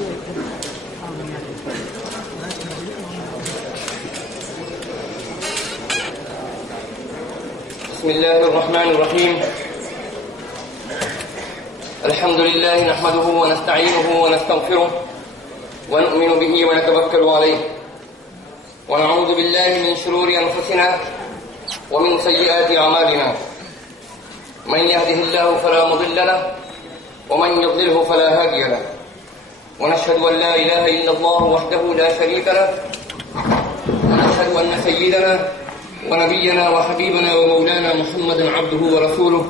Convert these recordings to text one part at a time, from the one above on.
بسم الله الرحمن الرحيم. الحمد لله نحمده ونستعينه ونستغفره ونؤمن به ونتوكل عليه ونعوذ بالله من شرور أنفسنا ومن سيئات أعمالنا. من يهده الله فلا مضل له ومن يضلله فلا هادي له ونشهد أن لا إله إلا الله وحده لا شريك له ونشهد أن سيدنا ونبينا وحبيبنا ومولانا محمدا عبده ورسوله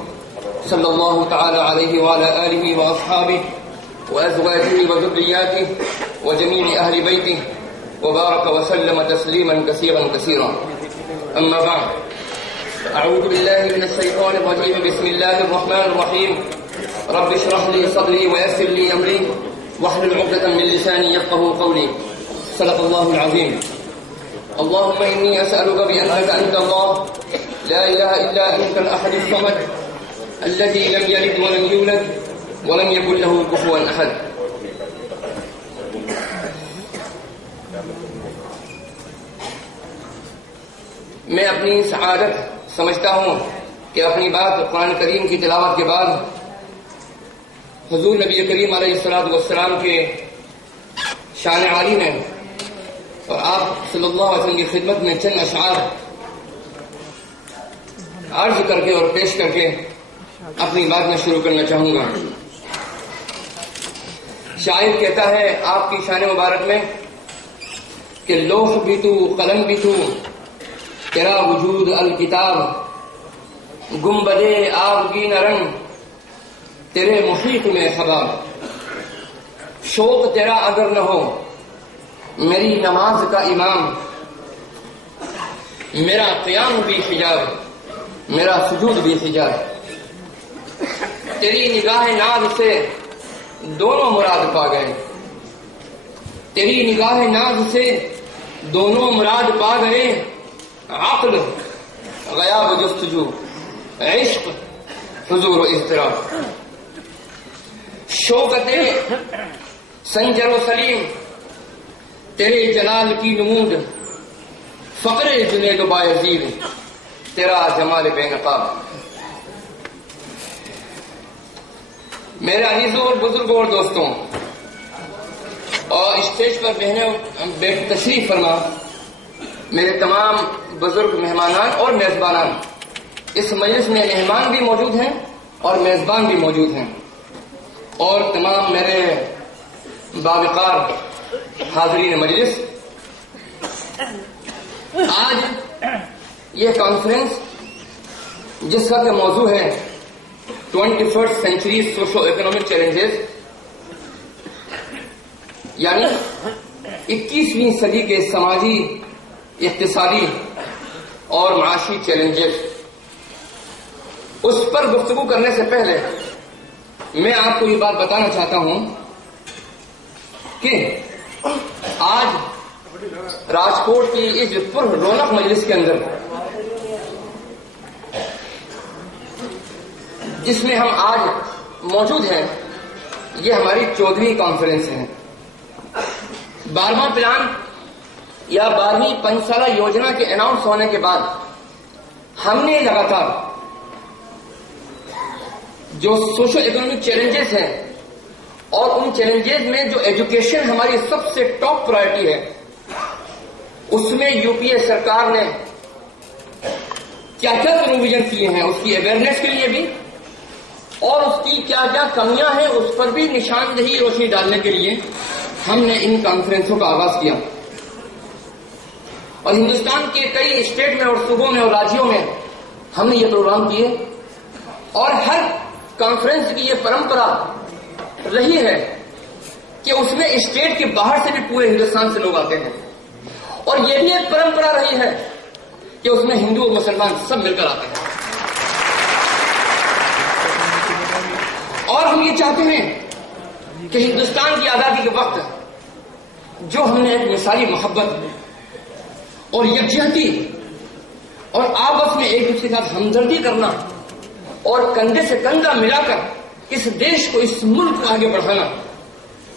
صلى الله تعالى عليه وعلى آله وأصحابه وأزواجه وذرياته وجميع أهل بيته وبارك وسلم تسليما كثيرا كثيرا. أما بعد، أعوذ بالله من الشيطان الرجيم. بسم الله الرحمن الرحيم. رب اشرح لي صدري ويسر لي أمري واحلل عقدة من لساني يفقهوا قولي. صدق الله العظيم. اللهم إني أسألك بأنك أنت الله لا إله إلا أنت الأحد الصمد الذي لم يلد ولم يولد ولم يكن له كفوا أحد. میں اپنی سعادت سمجھتا ہوں کہ اپنی بات قرآن کریم کی تلاوت کے بعد حضور نبی کریم علیہ الصلوۃ والسلام کے شان عالی میں اور آپ صلی اللہ علیہ وسلم کی خدمت میں چند اشعار عرض کر کے اور پیش کر کے اپنی بات میں شروع کرنا چاہوں گا. شاعر کہتا ہے آپ کی شان مبارک میں کہ لوح بھی تو قلم بھی تو تیرا وجود الکتاب گنبدے آبگین رنگ تیرے محیط میں خباب. شوق تیرا اگر نہ ہو میری نماز کا امام میرا قیام بھی حجاب میرا سجود بھی حجاب. تیری نگاہ ناز سے دونوں مراد پا گئے تیری نگاہ ناز سے دونوں مراد پا گئے. عقل غیاب جستجو عشق حضور و اضطراب. شوکت سنجر و سلیم تیرے جلال کی نمود فقر جنید و بایزید تیرا جمال بے نقاب. میرے عزیزوں اور بزرگوں اور دوستوں اور اسٹیج پر بہنیں تشریف فرما میرے تمام بزرگ مہمانان اور میزبانان. اس مجلس میں مہمان بھی موجود ہیں اور میزبان بھی موجود ہیں اور تمام میرے باوقار حاضرین مجلس. آج یہ کانفرنس جس کا کہ موضوع ہے 21st century socio economic challenges یعنی 21ویں صدی کے سماجی اقتصادی اور معاشی چیلنجز، اس پر گفتگو کرنے سے پہلے میں آپ کو یہ بات بتانا چاہتا ہوں کہ آج راجکوٹ کی اس پر رونق مجلس کے اندر جس میں ہم آج موجود ہیں یہ ہماری 14ویں کانفرنس ہے. 12واں پلان یا 12ویں پنچ سالہ یوجنا کے اناؤنس ہونے کے بعد ہم نے لگاتار جو سوشو اکنامک چیلنجز ہیں اور ان چیلنجز میں جو ایجوکیشن ہماری سب سے ٹاپ پرائرٹی ہے اس میں یو پی اے سرکار نے کیا کیا پروویژن کیے ہیں اس کی اویئرنیس کے لیے بھی اور اس کی کیا کیا کمیاں ہیں اس پر بھی نشاندہی روشنی ڈالنے کے لیے ہم نے ان کانفرنسوں کا آغاز کیا. اور ہندوستان کے کئی اسٹیٹ میں اور صوبوں میں اور راجیوں میں ہم نے یہ پروگرام کیے اور ہر کانفرنس کی یہ پرمپرا رہی ہے کہ اس میں اسٹیٹ کے باہر سے بھی پورے ہندوستان سے لوگ آتے ہیں اور یہ بھی ایک پرمپرا رہی ہے کہ اس میں ہندو اور مسلمان سب مل کر آتے ہیں. اور ہم یہ چاہتے ہیں کہ ہندوستان کی آزادی کے وقت جو ہم نے ایک مثالی محبت اور یکجہتی اور آپس میں ایک دوسرے کے ساتھ ہمدردی کرنا اور کندھے سے کندھا ملا کر اس دیش کو اس ملک کو آگے بڑھانا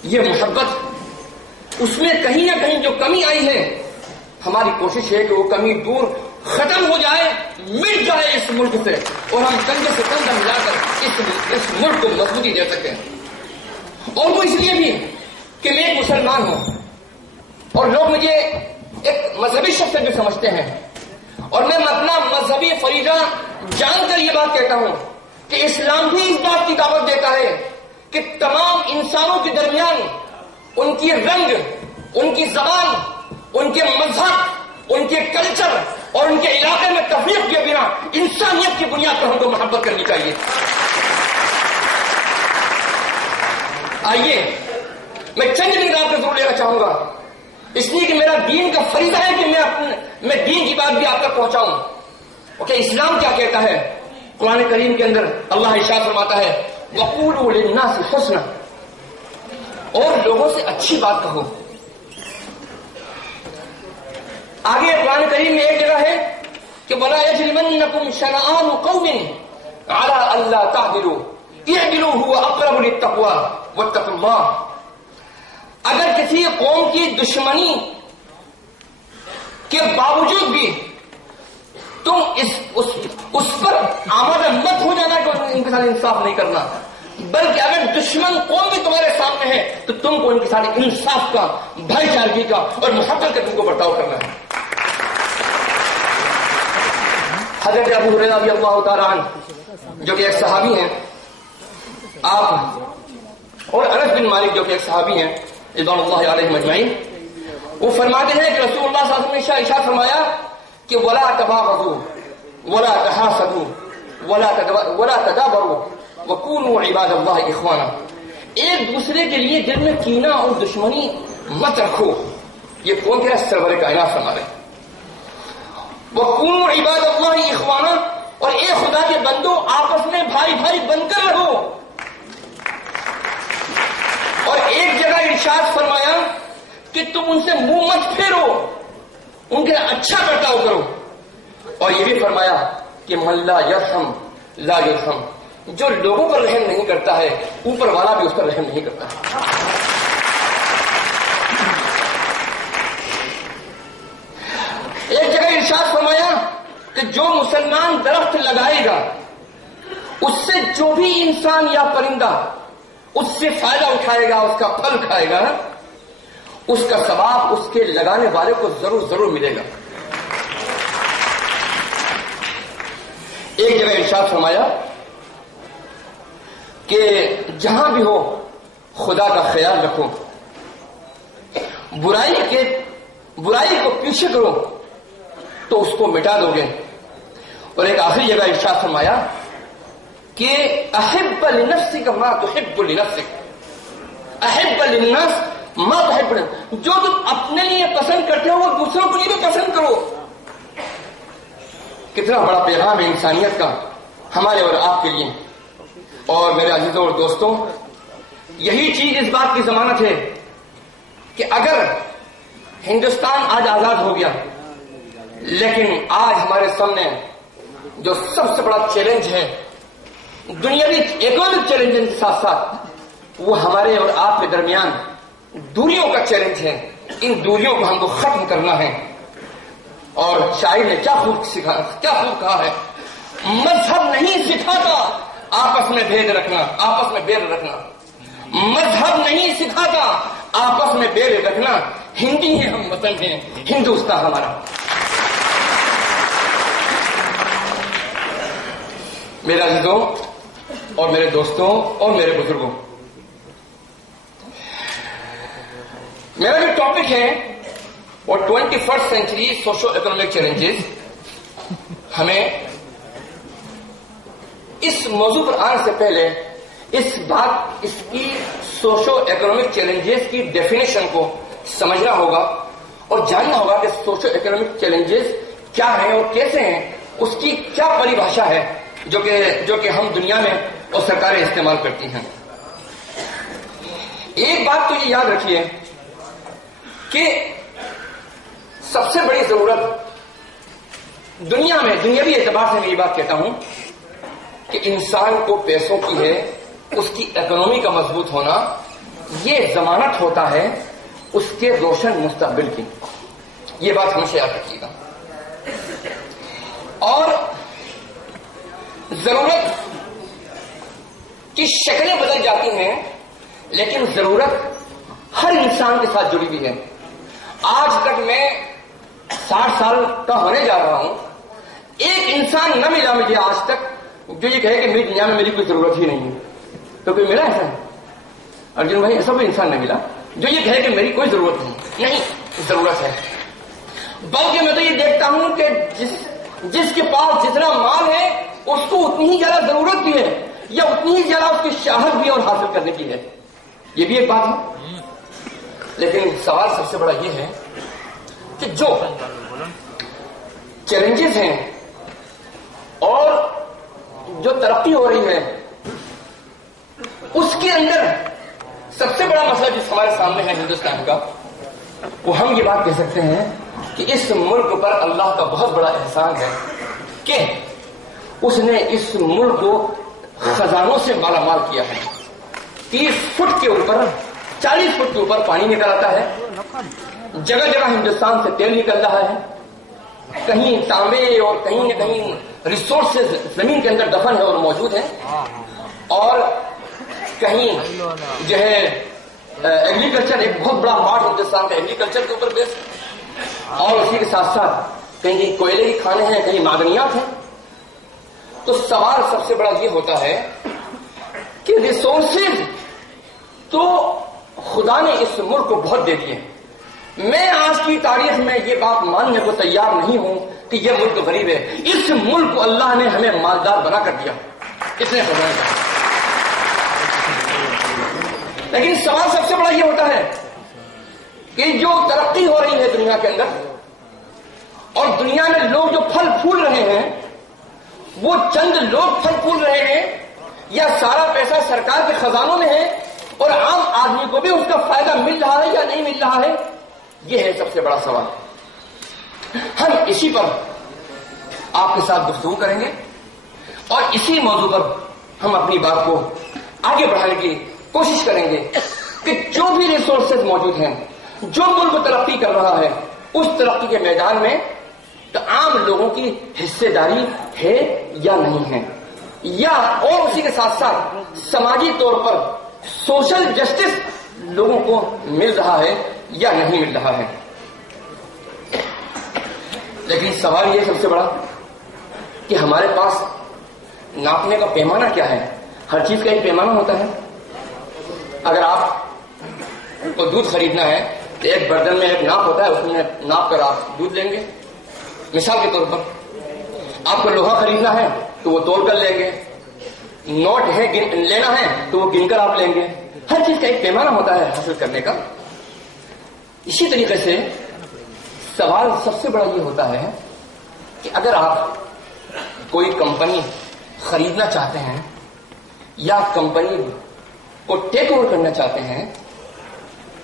یہ محبت اس میں کہیں نہ کہیں جو کمی آئی ہے، ہماری کوشش ہے کہ وہ کمی دور ختم ہو جائے، مٹ جائے اس ملک سے، اور ہم کندھے سے کندھا ملا کر اس ملک کو مضبوطی دے سکیں۔ اور وہ اس لیے بھی کہ میں ایک مسلمان ہوں اور لوگ مجھے ایک مذہبی شخص بھی سمجھتے ہیں، اور میں اپنا مذہبی فریضہ جان کر یہ بات کہتا ہوں کہ اسلام بھی اس بات کی دعوت دیتا ہے کہ تمام انسانوں کے درمیان ان کی رنگ، ان کی زبان، ان کے مذہب، ان کے کلچر اور ان کے علاقے میں تفریق کے بنا انسانیت کی بنیاد پر ہم کو محبت کرنی چاہیے۔ آئیے میں چند دن آپ کا ضرور لینا چاہوں گا، اس لیے کہ میرا دین کا فریضہ ہے کہ میں دین کی بات بھی آپ تک پہنچاؤں۔ اوکے، اسلام کیا کہتا ہے؟ قرآن کریم کے اندر اللہ ارشاد فرماتا ہے وَقُولُوا لِلنَّاسِ حُسْنًا، اور لوگوں سے اچھی بات کہو۔ آگے قرآن کریم میں ایک جگہ ہے کہ وَلَا يَجْرِمَنَّكُمْ شَنَآنُ قَوْمٍ عَلَىٰ أَلَّا تَعْدِلُوا اعْدِلُوا هُوَ أَقْرَبُ لِلتَّقْوَىٰ وَاتَّقُوا اللَّهَ۔ اگر کسی قوم کی دشمنی کے باوجود بھی تم اس پر آمادہ مت ہو جانا کہ ان کے ساتھ انصاف نہیں کرنا، بلکہ اگر دشمن قوم بھی تمہارے سامنے ہے تو تم کو ان کے ساتھ انصاف کا، بھائی چارگی کا اور محبت کا تم کو برتاؤ کرنا ہے۔ حضرت ابو ہریرہ رضی اللہ تعالیٰ عنہ جو کہ ایک صحابی ہیں، آپ اور انس بن مالک جو کہ ایک صحابی ہیں رضوان اللہ علیہم اجمعین، وہ فرماتے ہیں کہ رسول اللہ صلی اللہ علیہ وسلم نے ارشاد فرمایا کہ ولا تباغضوا ولا تحاسدوا ولا تدابروا وكونوا عباد اللہ اخوانا، ایک دوسرے کے لیے دل میں کینہ اور دشمنی مت رکھو۔ یہ کون کہہ رہا ہے؟ سرور کائنات فرما رہے ہیں وَكُونُوا عِبَادَ اللَّهِ إِخْوَانًا، اور اے خدا کے بندو آپس میں بھائی بھائی بن کر رہو۔ اور ایک جگہ ارشاد فرمایا کہ تم ان سے منہ مت پھیرو، ان کے اچھا برتاؤ کرو۔ اور یہ بھی فرمایا کہ من لا یرحم لا یرحم، جو لوگوں پر رحم نہیں کرتا ہے اوپر والا بھی اس پر رحم نہیں کرتا ہے۔ ایک جگہ ارشاد فرمایا کہ جو مسلمان درخت لگائے گا اس سے جو بھی انسان یا پرندہ اس سے فائدہ اٹھائے گا، اس کا پھل کھائے گا، اس کا ثواب اس کے لگانے والے کو ضرور ضرور ملے گا۔ ایک جگہ ارشاد فرمایا کہ جہاں بھی ہو خدا کا خیال رکھو، برائی کو پیچھے کرو تو اس کو مٹا دو گے۔ اور ایک آخری جگہ ارشاد فرمایا کہ احب لنفسک ما تحب لنفسک، احب للناس ما تحب لنفسک، جو تم اپنے لیے پسند کرتے ہو وہ دوسروں کو بھی پسند کرو۔ کتنا بڑا پیغام ہے انسانیت کا ہمارے اور آپ کے لیے۔ اور میرے عزیزوں اور دوستوں، یہی چیز اس بات کی ضمانت ہے کہ اگر ہندوستان آج آزاد ہو گیا، لیکن آج ہمارے سامنے جو سب سے بڑا چیلنج ہے، دنیاوی اکنامک چیلنج کے ساتھ ساتھ وہ ہمارے اور آپ کے درمیان دوریوں کا چیلنج ہے۔ ان دوریوں کو ہم کو ختم کرنا ہے۔ اور شاعر نے کیا خوب کہا ہے، مذہب نہیں سکھاتا آپس میں بھید رکھنا، آپس میں بیر رکھنا، مذہب نہیں سکھاتا آپس میں بیر رکھنا، ہندی ہیں ہم، وطن ہیں ہندوستان ہمارا۔ میرے عزیزوں اور میرے دوستوں اور میرے بزرگوں، میرا جو ٹاپک ہے وہ 21st century socio economic challenges. ہمیں اس موضوع پر آنے سے پہلے اس کی سوشو اکنامک چیلنجز کی ڈیفینیشن کو سمجھنا ہوگا اور جاننا ہوگا کہ سوشو اکنامک چیلنجز کیا ہیں اور کیسے ہیں، اس کی کیا پریبھاشا ہے جو کہ ہم دنیا میں اور سرکاریں استعمال کرتی ہیں۔ ایک بات تو یہ یاد رکھیے کہ سب سے بڑی ضرورت دنیا میں، دنیاوی اعتبار سے میں یہ بات کہتا ہوں کہ انسان کو پیسوں کی ہے، اس کی اکنامی کا مضبوط ہونا، یہ ضمانت ہوتا ہے اس کے روشن مستقبل کی. یہ بات ہمیشہ یاد رکھیے گا. اور ضرورت کی شکلیں بدل جاتی ہیں لیکن ضرورت ہر انسان کے ساتھ جڑی ہوئی ہے. آج تک میں 60 سال کا ہونے جا رہا ہوں, ایک انسان نہ ملا مجھے آج تک جو یہ کہے کہ میری دنیا میں میری کوئی ضرورت ہی نہیں ہے. تو کوئی ملا ایسا؟ ارجن بھائی, ایسا کوئی انسان نہ ملا جو یہ کہے کہ میری کوئی ضرورت نہیں. ضرورت ہے. بلکہ میں تو یہ دیکھتا ہوں کہ جس کے پاس جتنا مال ہے اس کو اتنی ہی زیادہ ضرورت بھی ہے, یا اتنی ہی زیادہ اس کی چاہت بھی اور حاصل کرنے کی ہے. یہ بھی ایک بات ہے. لیکن سوال سب سے بڑا یہ ہے کہ جو چیلنجز ہیں اور جو ترقی ہو رہی ہے اس کے اندر سب سے بڑا مسئلہ جس ہمارے سامنے ہے ہندوستان کا, وہ ہم یہ بات کہہ سکتے ہیں کہ اس ملک پر اللہ کا بہت بڑا احسان ہے کہ اس نے اس ملک کو خزانوں سے مالا مال کیا ہے. 30 فٹ کے اوپر 40 فٹ کے اوپر پانی نکل آتا ہے. جگہ جگہ ہندوستان سے تیل نکل رہا ہے. کہیں تانبے اور کہیں نہ کہیں ریسورسز زمین کے اندر دفن ہے اور موجود ہیں, اور کہیں جو ہے ایگریکلچر ایک بہت بڑا پارٹ ہندوستان کا ایگریکلچر کے اوپر بیس, اور اسی کے ساتھ ساتھ کہیں کوئلے کی کھانے ہیں, کہیں معدنیات ہیں. تو سوال سب سے بڑا یہ ہوتا ہے کہ ریسورسز تو خدا نے اس ملک کو بہت دے دیے. میں آج کی تاریخ میں یہ بات ماننے کو تیار نہیں ہوں کہ یہ ملک غریب ہے. اس ملک کو اللہ نے ہمیں مالدار بنا کر دیا, اس نے خزانے کا. لیکن سوال سب سے بڑا یہ ہوتا ہے کہ جو ترقی ہو رہی ہے دنیا کے اندر, اور دنیا میں لوگ جو پھل پھول رہے ہیں, وہ چند لوگ پھل پھول رہے ہیں یا سارا پیسہ سرکار کے خزانوں میں ہے اور عام آدمی کو بھی اس کا فائدہ مل رہا ہے یا نہیں مل رہا ہے؟ یہ ہے سب سے بڑا سوال. ہم اسی پر آپ کے ساتھ گفتگو کریں گے اور اسی موضوع پر ہم اپنی بات کو آگے بڑھانے کی کوشش کریں گے کہ جو بھی ریسورسز موجود ہیں, جو ملک ترقی کر رہا ہے, اس ترقی کے میدان میں تو عام لوگوں کی حصے داری ہے یا نہیں ہے, یا اور اسی کے ساتھ ساتھ سماجی طور پر سوشل جسٹس لوگوں کو مل رہا ہے یا نہیں مل رہا ہے. لیکن سوال یہ سب سے بڑا کہ ہمارے پاس ناپنے کا پیمانہ کیا ہے؟ ہر چیز کا ایک پیمانہ ہوتا ہے. اگر آپ کو دودھ خریدنا ہے تو ایک برتن میں ایک ناپ ہوتا ہے, اس میں ناپ کر آپ دودھ لیں گے. مثال کے طور پر آپ کو لوہا خریدنا ہے تو وہ تول کر لیں گے, نوٹ ہے لینا ہے تو وہ گن کر آپ لیں گے. ہر چیز کا ایک پیمانہ ہوتا ہے حاصل کرنے کا. اسی طریقے سے سوال سب سے بڑا یہ ہوتا ہے کہ اگر آپ کوئی کمپنی خریدنا چاہتے ہیں یا کمپنی کو ٹیک اوور کرنا چاہتے ہیں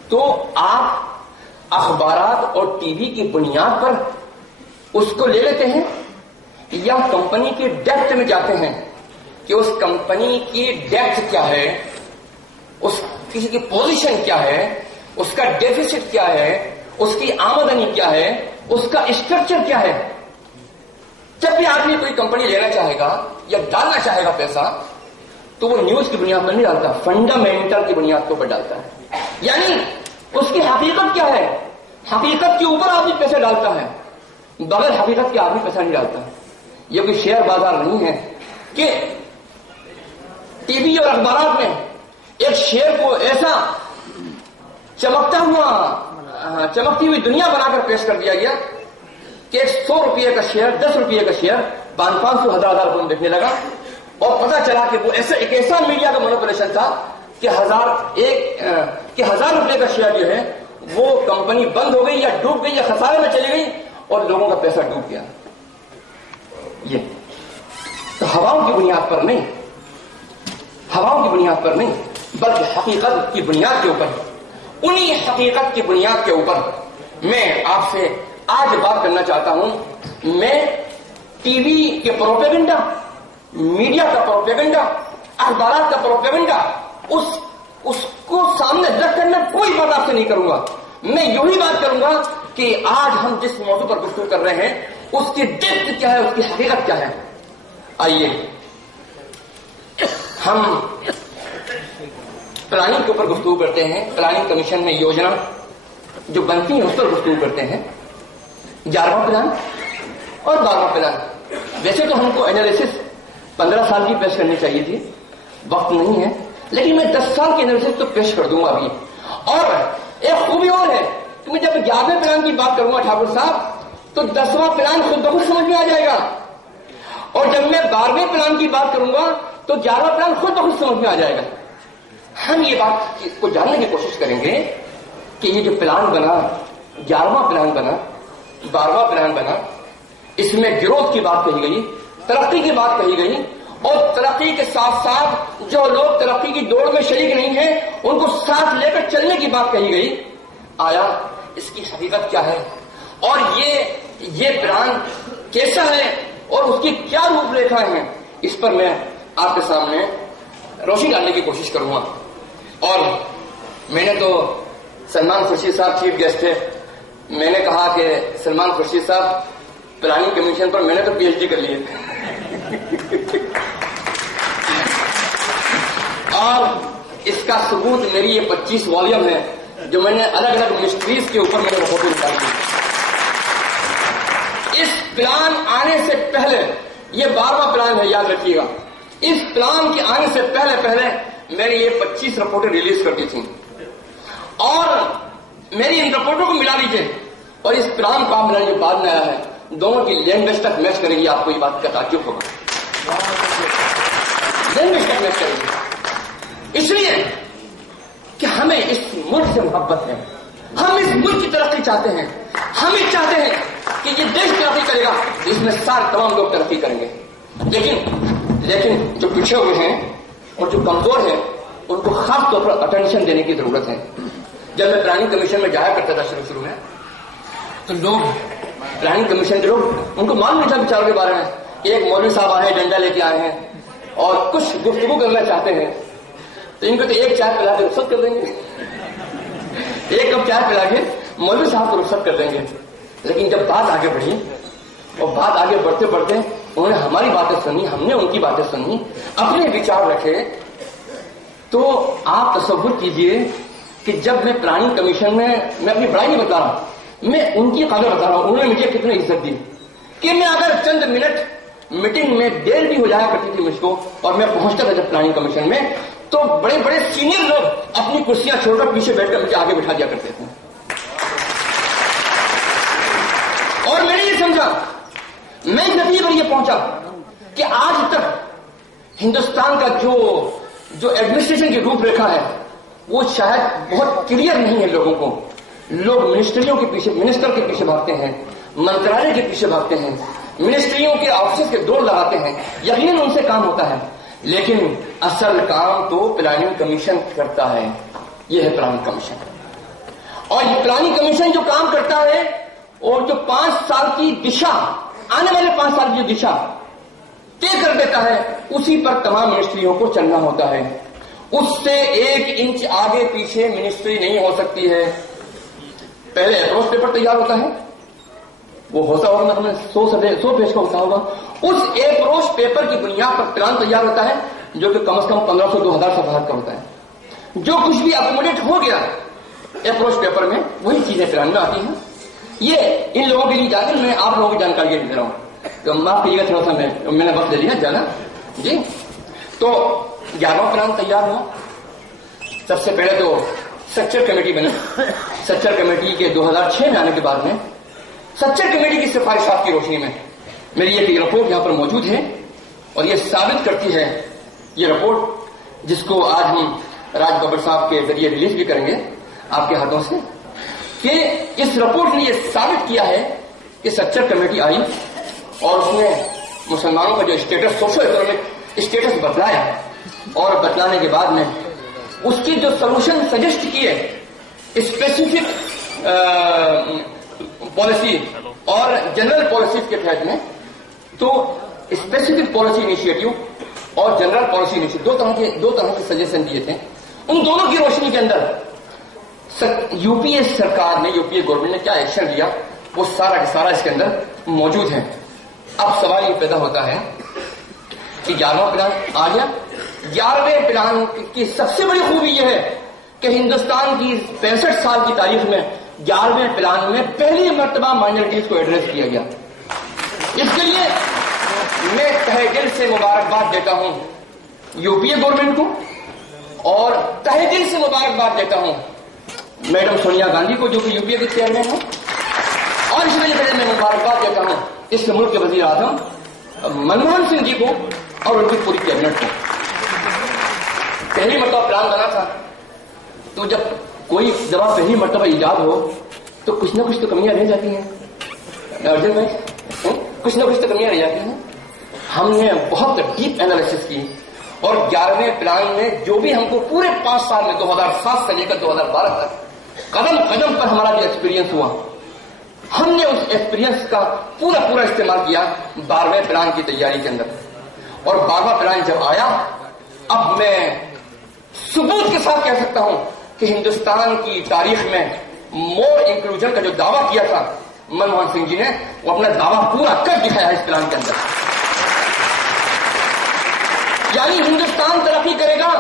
تو آپ اخبارات اور ٹی وی کی بنیاد پر اس کو لے لیتے ہیں یا کمپنی کی ڈیپتھ میں جاتے ہیں کہ اس کمپنی کی ڈیپتھ کیا ہے, اس کسی کی پوزیشن کیا ہے, اس کا ڈیفیسٹ کیا ہے, اس کی آمدنی کیا ہے, اس کا اسٹرکچر کیا ہے. جب بھی آدمی کوئی کمپنی لینا چاہے گا یا ڈالنا چاہے گا پیسہ تو وہ نیوز کی بنیاد پر نہیں ڈالتا, فنڈامنٹل کی بنیاد کے اوپر ڈالتا ہے. یعنی اس کی حقیقت کیا ہے, حقیقت کے اوپر آدمی پیسے ڈالتا ہے, بغیر حقیقت کے آدمی پیسہ نہیں ڈالتا. یہ کوئی شیئر بازار نہیں ہے کہ ٹی وی اور اخبارات میں ایک شیئر کو ایسا چمکتی ہوئی دنیا بنا کر پیش کر دیا گیا کہ 100 روپئے کا شیئر, 10 روپئے کا شیئر 500 ہزار روپئے میں بکنے لگا, اور پتا چلا کہ وہ ایک ایسا میڈیا کا مینوپولیشن تھا کہ 1000 روپئے کا شیئر جو ہے وہ کمپنی بند ہو گئی یا ڈوب گئی یا خسارے میں چلی گئی اور لوگوں کا پیسہ ڈوب گیا. یہ تو ہواؤں کی بنیاد پر نہیں, ہواؤں کی بنیاد پر نہیں بلکہ حقیقت کی بنیاد کے اوپر, انہی حقیقت کی بنیاد کے اوپر میں آپ سے آج بات کرنا چاہتا ہوں. میں ٹی وی کے پروپیگنڈا, میڈیا کا پروپیگنڈا, اخبارات کا پروپیگنڈا, اس اس کو سامنے رکھ کر میں کوئی بات آپ سے نہیں کروں گا. میں یوں ہی بات کروں گا کہ آج ہم جس موضوع پر گفتگو کر رہے ہیں اس کی ڈیپتھ کیا ہے, اس کی حقیقت کیا ہے. آئیے ہم پلاننگ کے اوپر گفتگو کرتے ہیں. پلاننگ کمیشن میں یوجنا جو بنتی ہیں اس پر گفتگو کرتے ہیں. 11واں پلان اور 12واں پلان. ویسے تو ہم کو انالیسس 15 سال کی پیش کرنی چاہیے تھی, وقت نہیں ہے, لیکن میں 10 سال کی انالیسس تو پیش کر دوں گا ابھی. اور ایک خوبی اور ہے کہ میں جب 11ویں پلان کی بات کروں گا ٹھاکر صاحب تو 10واں پلان خود بخود سمجھ میں آ جائے گا, اور جب میں 12ویں پلان کی بات کروں گا تو 11واں پلان خود بخود سمجھ میں آ جائے گا. ہم یہ بات کو جاننے کی کوشش کریں گے کہ یہ جو پلان بنا, 11واں پلان بنا, 12واں پلان بنا, اس میں گروتھ کی بات کہی گئی, ترقی کی بات کہی گئی, اور ترقی کے ساتھ ساتھ جو لوگ ترقی کی دوڑ میں شریک نہیں ہیں ان کو ساتھ لے کر چلنے کی بات کہی گئی. آیا اس کی حقیقت کیا ہے اور یہ پلان کیسا ہے اور اس کی کیا روپ ریکھا ہیں, اس پر میں آپ کے سامنے روشنی ڈالنے کی کوشش کروں گا. اور میں نے تو سلمان خورشید صاحب چیف گیسٹ تھے, میں نے کہا کہ سلمان خورشید صاحب پلاننگ کمیشن پر میں نے تو پی ایچ ڈی کر لی ہے اور اس کا ثبوت میری یہ 25 والیوم ہے جو میں نے الگ الگ منسٹریز کے اوپر میں نے رپورٹیں نکالی. اس پلان آنے سے پہلے, یہ 12واں پلان ہے یاد رکھیے گا, اس پلان کے آنے سے پہلے میں نے یہ 25 رپورٹیں ریلیز کر دی تھیں, اور میری ان رپورٹوں کو ملا لیجیے اور اس پلان کو آپ ملانے بعد میں آیا ہے, دونوں کی لینگویج تک میچ کرے گی. آپ کو یہ بات کا تعجب ہوگا, لینگویج تک میچ کرے گی. اس لیے کہ ہمیں اس ملک سے محبت ہے, ہم اس ملک کی ترقی چاہتے ہیں, ہم یہ چاہتے ہیں کہ یہ دیش ترقی کرے گا, اس میں سارے تمام لوگ ترقی کریں گے. لیکن جو پیچھے ہوئے ہیں اور جو کمزور ہیں ان کو خاص طور پر اٹینشن دینے کی ضرورت ہے. جب میں پلاننگ کمیشن میں جایا کرتا تھا شروع میں تو لوگ پلاننگ کمیشن کے لوگ ان کو معلوم نہیں تھا بیچاروں کے بارے میں. ایک مولوی صاحب آئے, ڈنڈا لے کے آئے ہیں اور کچھ گفتگو کرنا چاہتے ہیں تو ان کو تو ایک چائے پلا کے رخصت کر دیں گے, ایک کپ چائے پلا کے مولوی صاحب کو رخصت کر دیں گے. لیکن جب بات آگے بڑھی اور بات آگے بڑھتے بڑھتے انہوں نے ہماری باتیں سنی, ہم نے ان کی باتیں سنی, اپنے وچار رکھے, تو آپ تصور کیجئے کہ جب میں پلاننگ کمیشن میں اپنی بڑائی نہیں بتا رہا, میں ان کی قدر بتا رہا ہوں. انہوں نے مجھے کتنی عزت دی کہ میں اگر چند منٹ میٹنگ میں دیر بھی ہو جایا کرتی تھی مجھ کو اور میں پہنچتا تھا جب پلاننگ کمیشن میں تو بڑے بڑے سینئر لوگ اپنی کرسیاں چھوڑ کر پیچھے بیٹھ کر مجھے آگے بٹھا دیا کرتے تھے. اور میں نے یہ سمجھا, میں نتیجے پر یہ پہنچا کہ آج تک ہندوستان کا جو ایڈمنسٹریشن کی روپ ریکھا ہے وہ شاید بہت کلیئر نہیں ہے لوگوں کو. لوگ منسٹریوں کے پیچھے, منسٹر کے پیچھے بھاگتے ہیں, منترالے کے پیچھے بھاگتے ہیں, منسٹریوں کے آفیسز کے دوڑ لگاتے ہیں. یقیناً ان سے کام ہوتا ہے, لیکن اصل کام تو پلاننگ کمیشن کرتا ہے. یہ ہے پلاننگ کمیشن. اور یہ پلاننگ کمیشن جو کام کرتا ہے اور جو 5 سال کی دشا, آنے والے 5 سال کی دشا طے کر دیتا ہے, اسی پر تمام منسٹریوں کو چلنا ہوتا ہے. اس سے 1 انچ آگے پیچھے منسٹری نہیں ہو سکتی ہے. پہلے اپروچ پیپر تیار ہوتا ہے, وہ ہوتا ہوگا مطلب 100 پیج کا ہوتا ہوگا. اس اپروچ پیپر کی بنیاد پر پلان تیار ہوتا ہے جو کہ کم از کم 1500-2000 صفحات کا ہوتا ہے. جو کچھ بھی اکوموڈیٹ ہو گیا اپروچ پیپر میں وہی چیزیں پلان میں آتی ہیں. یہ ان لوگوں کے لیے جاتے ہیں, میں آپ لوگوں کی جانکاری دے رہا ہوں تو معاف کیجیے گا تھوڑا سا میں نے وقت دے دیا زیادہ. جی تو 11واں پلان تیار ہوا. سب سے پہلے تو سٹرکچر کمیٹی بنی. سٹرکچر کمیٹی کے 2006 میں آنے کے بعد میں سٹرکچر کمیٹی کی سفارشات کی روشنی میں میری ایک رپورٹ یہاں پر موجود ہے اور یہ ثابت کرتی ہے, یہ رپورٹ جس کو آج ہم راج ببر صاحب کے ذریعے ریلیز بھی کریں گے آپ کے ہاتھوں سے, کہ اس رپورٹ نے یہ ثابت کیا ہے کہ سٹرکچر کمیٹی آئی اور اس نے مسلمانوں کا جو اسٹیٹس, سوشل اکنامک اسٹیٹس بتلایا, اور بتلانے کے بعد میں اس کی جو سولوشن سجیسٹ کیے اسپیسیفک پالیسی اور جنرل پالیسیز کے تحت میں, تو اسپیسیفک پالیسی انیشیٹو اور جنرل پالیسی انیشیٹو دو طرح کے سجیشن دیے تھے. ان دونوں کی روشنی کے اندر یو پی اے سرکار نے، یو پی اے گورنمنٹ نے کیا ایکشن لیا وہ سارا کا سارا اس کے اندر موجود ہے. اب سوال یہ پیدا ہوتا ہے کہ 11واں پلان آ گیا. 11ویں پلان کی سب سے بڑی خوبی یہ ہے کہ ہندوستان کی 65 سال کی تاریخ میں 11ویں پلان میں پہلی مرتبہ مائنرٹیز کو ایڈریس کیا گیا. اس کے لیے میں تہہ دل سے مبارکباد دیتا ہوں یو پی اے گورنمنٹ کو، اور تہہ دل سے مبارکباد دیتا ہوں میڈم سونیا گاندھی کو جو کہ یو پی اے کے چیئرمین ہیں، اور اس وجہ سے میں مبارکباد دیتا ہوں اس ملک کے وزیر اعظم منموہن سنگھ جی کو اور ان کی پوری کیبنٹ کو. پہلی مرتبہ پلان بنا تھا تو جب کوئی دوا پہلی مرتبہ ایجاد ہو تو کچھ نہ کچھ تو کمیاں رہ جاتی ہیں ارجن بھائی، کچھ نہ کچھ تو کمیاں رہ جاتی ہیں. ہم نے بہت ڈیپ انالیسس کی اور 11ویں پلان میں جو بھی ہم کو پورے 5 سال میں 2007 سے لے کر 2012 تک قدم قدم پر ہمارا جو ایکسپیرینس ہوا، ہم نے اس ایکسپیرینس کا پورا استعمال کیا 12ویں پلان کی تیاری کے اندر. اور 12واں پلان جب آیا، اب میں ثبوت کے ساتھ کہہ سکتا ہوں کہ ہندوستان کی تاریخ میں مور انکلوژن کا جو دعویٰ کیا تھا منموہن سنگھ جی نے، وہ اپنا دعویٰ پورا کر دکھایا اس پلان کے اندر. یعنی ہندوستان ترقی کرے گا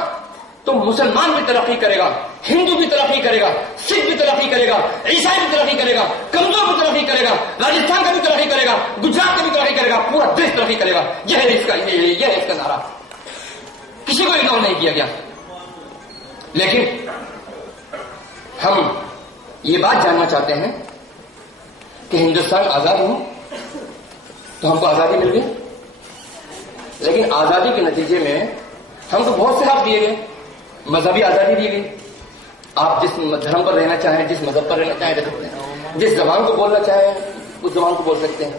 تو مسلمان بھی ترقی کرے گا، ہندو بھی ترقی کرے گا، سکھ بھی ترقی کرے گا، عیسائی بھی ترقی کرے گا، کمزور بھی ترقی کرے گا، راجستھان کا بھی ترقی کرے گا، گجرات کا بھی ترقی کرے گا، پورا دیش ترقی کرے گا. یہ ہے اس کا نعرہ. کسی کو اگنور نہیں کیا گیا. لیکن ہم یہ بات جاننا چاہتے ہیں کہ ہندوستان آزاد ہو تو ہم کو آزادی مل گئی، لیکن آزادی کے نتیجے میں ہم کو بہت سے حق دیے گئے. مذہبی آزادی دی گئی، آپ جس دھرم پر رہنا چاہیں، جس مذہب پر رہنا چاہیں رہ سکتے ہیں، جس زبان کو بولنا چاہیں اس زبان کو بول سکتے ہیں،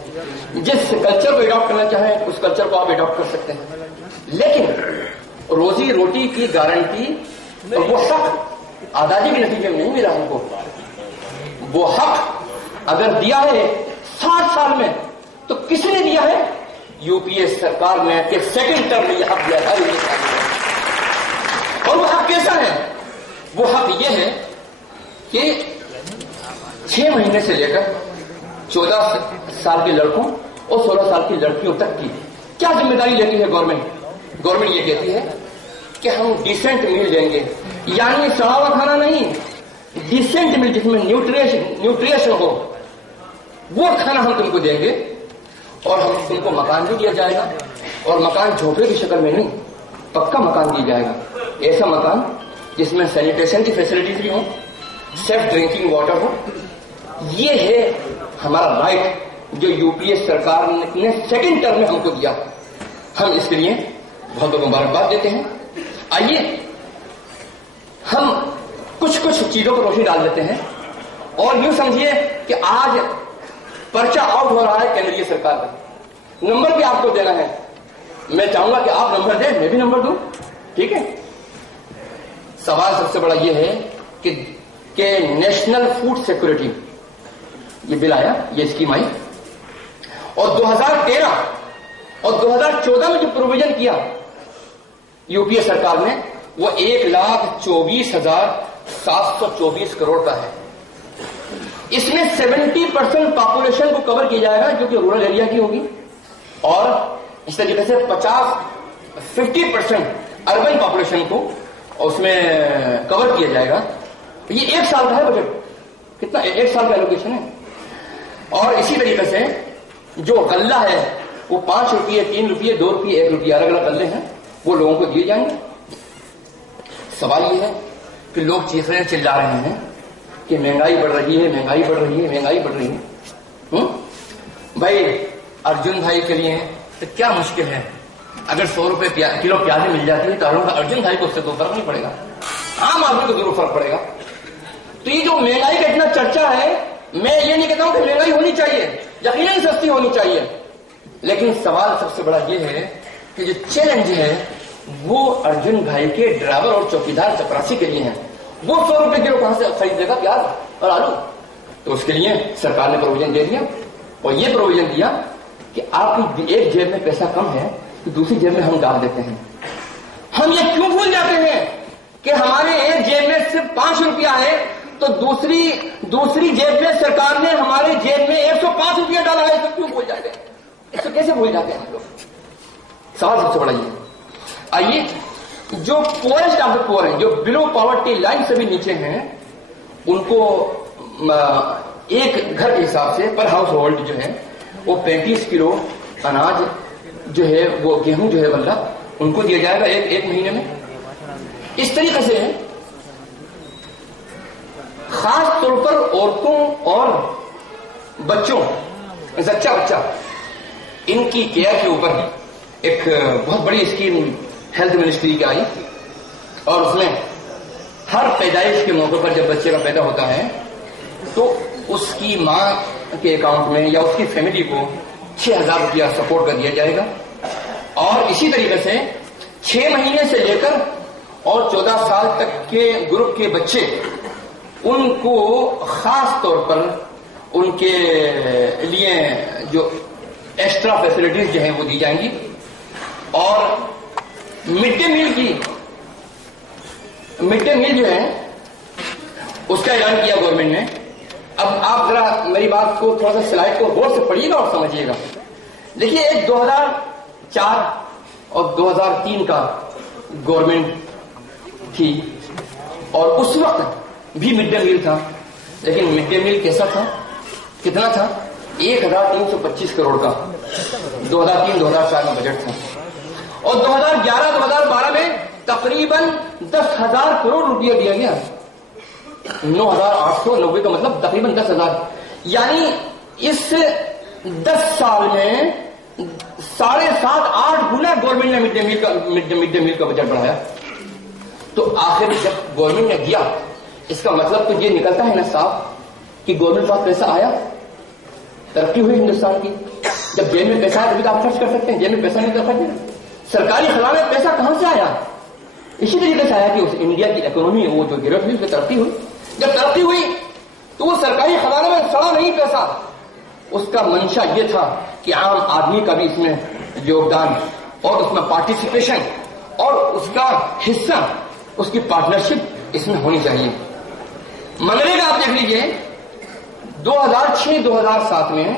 جس کلچر کو اڈاپٹ کرنا چاہیں اس کلچر کو آپ اڈاپٹ کر سکتے ہیں. لیکن روزی روٹی کی گارنٹی اور وہ حق آزادی کے نتیجے میں نہیں ملا ہم کو. وہ حق اگر دیا ہے 60 سال میں تو کس نے دیا ہے؟ یو پی اے سرکار نے کہ سیکنڈ ٹرم میں یہ حق دیا تھا. اور وہ حق کیسا ہے؟ وہ حق یہ ہے کہ 6 مہینے سے لے کر 14 سال کے لڑکوں اور 16 سال کی لڑکیوں تک کی کیا ذمہ داری لیتی ہے گورنمنٹ؟ گورنمنٹ یہ کہتی ہے کہ ہم ڈیسنٹ میل دیں گے، یعنی سڑا ہوا کھانا نہیں، ڈیسنٹ میل جس میں نیوٹریشن ہو وہ کھانا ہم تم کو دیں گے. اور ہم تم کو مکان بھی دیا جائے گا، اور مکان جھوپڑے کی شکل میں نہیں، پکا مکان دیا جائے گا. ایسا مکان جس میں سینیٹیشن کی فیسلٹیز بھی ہوں، سیف ڈرنکنگ واٹر ہو. یہ ہے ہمارا رائٹ جو یو پی اے سرکار نے سیکنڈ ٹرم میں ہم کو دیا. ہم اس کے لیے بہت بہت مبارکباد دیتے ہیں. آئیے ہم کچھ چیزوں کو روشنی ڈال دیتے ہیں اور یوں سمجھیے کہ آج پرچہ آؤٹ ہو رہا ہے کیندریہ سرکار کا. نمبر بھی آپ کو دینا ہے. میں چاہوں گا کہ آپ نمبر دیں، میں بھی نمبر دوں، ٹھیک ہے؟ سوال سب سے بڑا یہ ہے کہ نیشنل فوڈ سیکورٹی یہ بل آیا، یہ اسکیم آئی، اور 2013 اور 2014 میں جو پروویژن کیا یو پی اے سرکار نے وہ 1,24,724 کروڑ کا ہے. اس میں 70% پاپولیشن کو کور کیا جائے گا جو کہ رورل ایریا کی ہوگی، اور اس طریقے سے 50% اربن پاپولیشن کو اس میں کور کیا جائے گا. یہ 1 سال کا ہے بجٹ، کتنا 1 سال کا ایلوکیشن ہے. اور اسی طریقے سے جو غلہ ہے وہ 5 روپئے 3 روپئے 2 روپئے 1 روپیہ الگ الگ غلے ہیں وہ لوگوں کو دیے جائیں گے. سوال یہ ہے کہ لوگ چیخ رہے ہیں، چلا رہے ہیں کہ مہنگائی بڑھ رہی ہے، مہنگائی بڑھ رہی ہے، مہنگائی بڑھ رہی ہے. بھائی ارجن بھائی کے لیے تو کیا مشکل ہے؟ اگر 100 روپے کلو پیاز مل جاتی ہے تو ارجن بھائی کو اس سے تو فرق نہیں پڑے گا، عام آدمی کو ضرور فرق پڑے گا. تو یہ جو مہنگائی کا اتنا چرچا ہے، میں یہ نہیں کہتا ہوں کہ مہنگائی ہونی چاہیے، یقیناً سستی ہونی چاہیے، لیکن سوال سب سے بڑا یہ ہے کہ جو چیلنج ہے وہ ارجن بھائی کے ڈرائیور اور چوکیدار چپراسی کے لیے ہے. وہ 100 روپے کلو کہاں سے خریدے گا پیاز اور آلو؟ تو اس کے لیے سرکار نے پروویژن دے دیا، اور یہ پروویژن دیا کہ آپ کی ایک جیب میں پیسہ کم ہے تو دوسری جیب میں ہم ڈال دیتے ہیں. ہم یہ کیوں بھول جاتے ہیں کہ ہمارے ایک جیب میں صرف 5 روپیہ ہے تو دوسری جیب میں سرکار نے ہمارے جیب میں 105 روپیہ ڈالا ہے، اس کو کیوں بھول جاتے ہیں؟ اس کو کیسے بھول جاتے ہیں ہم لوگ؟ سوال سب سے بڑا یہ۔ آئیے جو پورسٹ آف دا پور ہیں، جو بلو پاورٹی لائن سے بھی نیچے ہیں، ان کو ایک گھر کے حساب سے پر ہاؤس ہولڈ جو ہے وہ 35 کلو اناج جو ہے، وہ گیہوں جو ہے غلہ ان کو دیا جائے گا ایک مہینے میں۔ اس طریقے سے خاص طور پر عورتوں اور بچوں، زچہ بچہ، ان کی کیئر کے اوپر ایک بہت بڑی اسکیم ہیلتھ منسٹری کی آئی، اور اس میں ہر پیدائش کے موقع پر جب بچے کا پیدا ہوتا ہے تو اس کی ماں کے اکاؤنٹ میں یا اس کی فیملی کو 6,000 روپیہ سپورٹ کر دیا جائے گا، اور اسی طریقے سے 6 مہینے سے لے کر اور 14 سال تک کے گروپ کے بچے، ان کو خاص طور پر ان کے لیے جو ایکسٹرا فیسلٹیز جو ہیں وہ دی جائیں گی، اور مڈ ڈے میل جو ہے اس کا اعلان کیا گورنمنٹ نے۔ اب آپ ذرا میری بات کو تھوڑا سا سلائڈ کو غور سے پڑھیے گا اور سمجھیے گا۔ دیکھیے ایک 2004 اور 2003 کا گورنمنٹ تھی، اور اس وقت بھی مڈ ڈے میل تھا، لیکن مڈ ڈے میل کیسا تھا؟ کتنا تھا؟ 1,325 کروڑ کا 2003-2004 کا بجٹ تھا، اور 2011-2012 میں تقریباً 10,000 کروڑ روپیہ دیا گیا۔ 9,890 کا مطلب تقریباً 10,000، یعنی اس 10 سال میں 7.5-8 گنا گورنمنٹ نے مڈ ڈے میل کا بجٹ بڑھایا۔ تو آخر جب گورنمنٹ نے دیا، اس کا مطلب تو یہ نکلتا ہے نا صاحب کہ گورنمنٹ پاس پیسہ آیا، ترقی ہوئی ہندوستان کی۔ جب جیب میں پیسہ آیا تبھی تو آپ خرچ کر سکتے ہیں، جیب میں پیسہ نہیں تو خرچ۔ سرکاری خزانے میں پیسہ کہاں سے آیا؟ اسی طریقے سے آیا کہ اس انڈیا کی اکنومی وہ جو گرفت ہوئی اس میں ترقی ہوئی۔ جب ترقی ہوئی تو وہ سرکاری خزانے میں سڑا نہیں پیسہ، اس کا منشا یہ تھا کہ عام آدمی کا بھی اس میں یوگدان اور اس میں پارٹیسپیشن اور اس کا حصہ، اس کی پارٹنرشپ اس میں ہونی چاہیے۔ منریگا آپ دیکھ لیجیے، 2006-2007 میں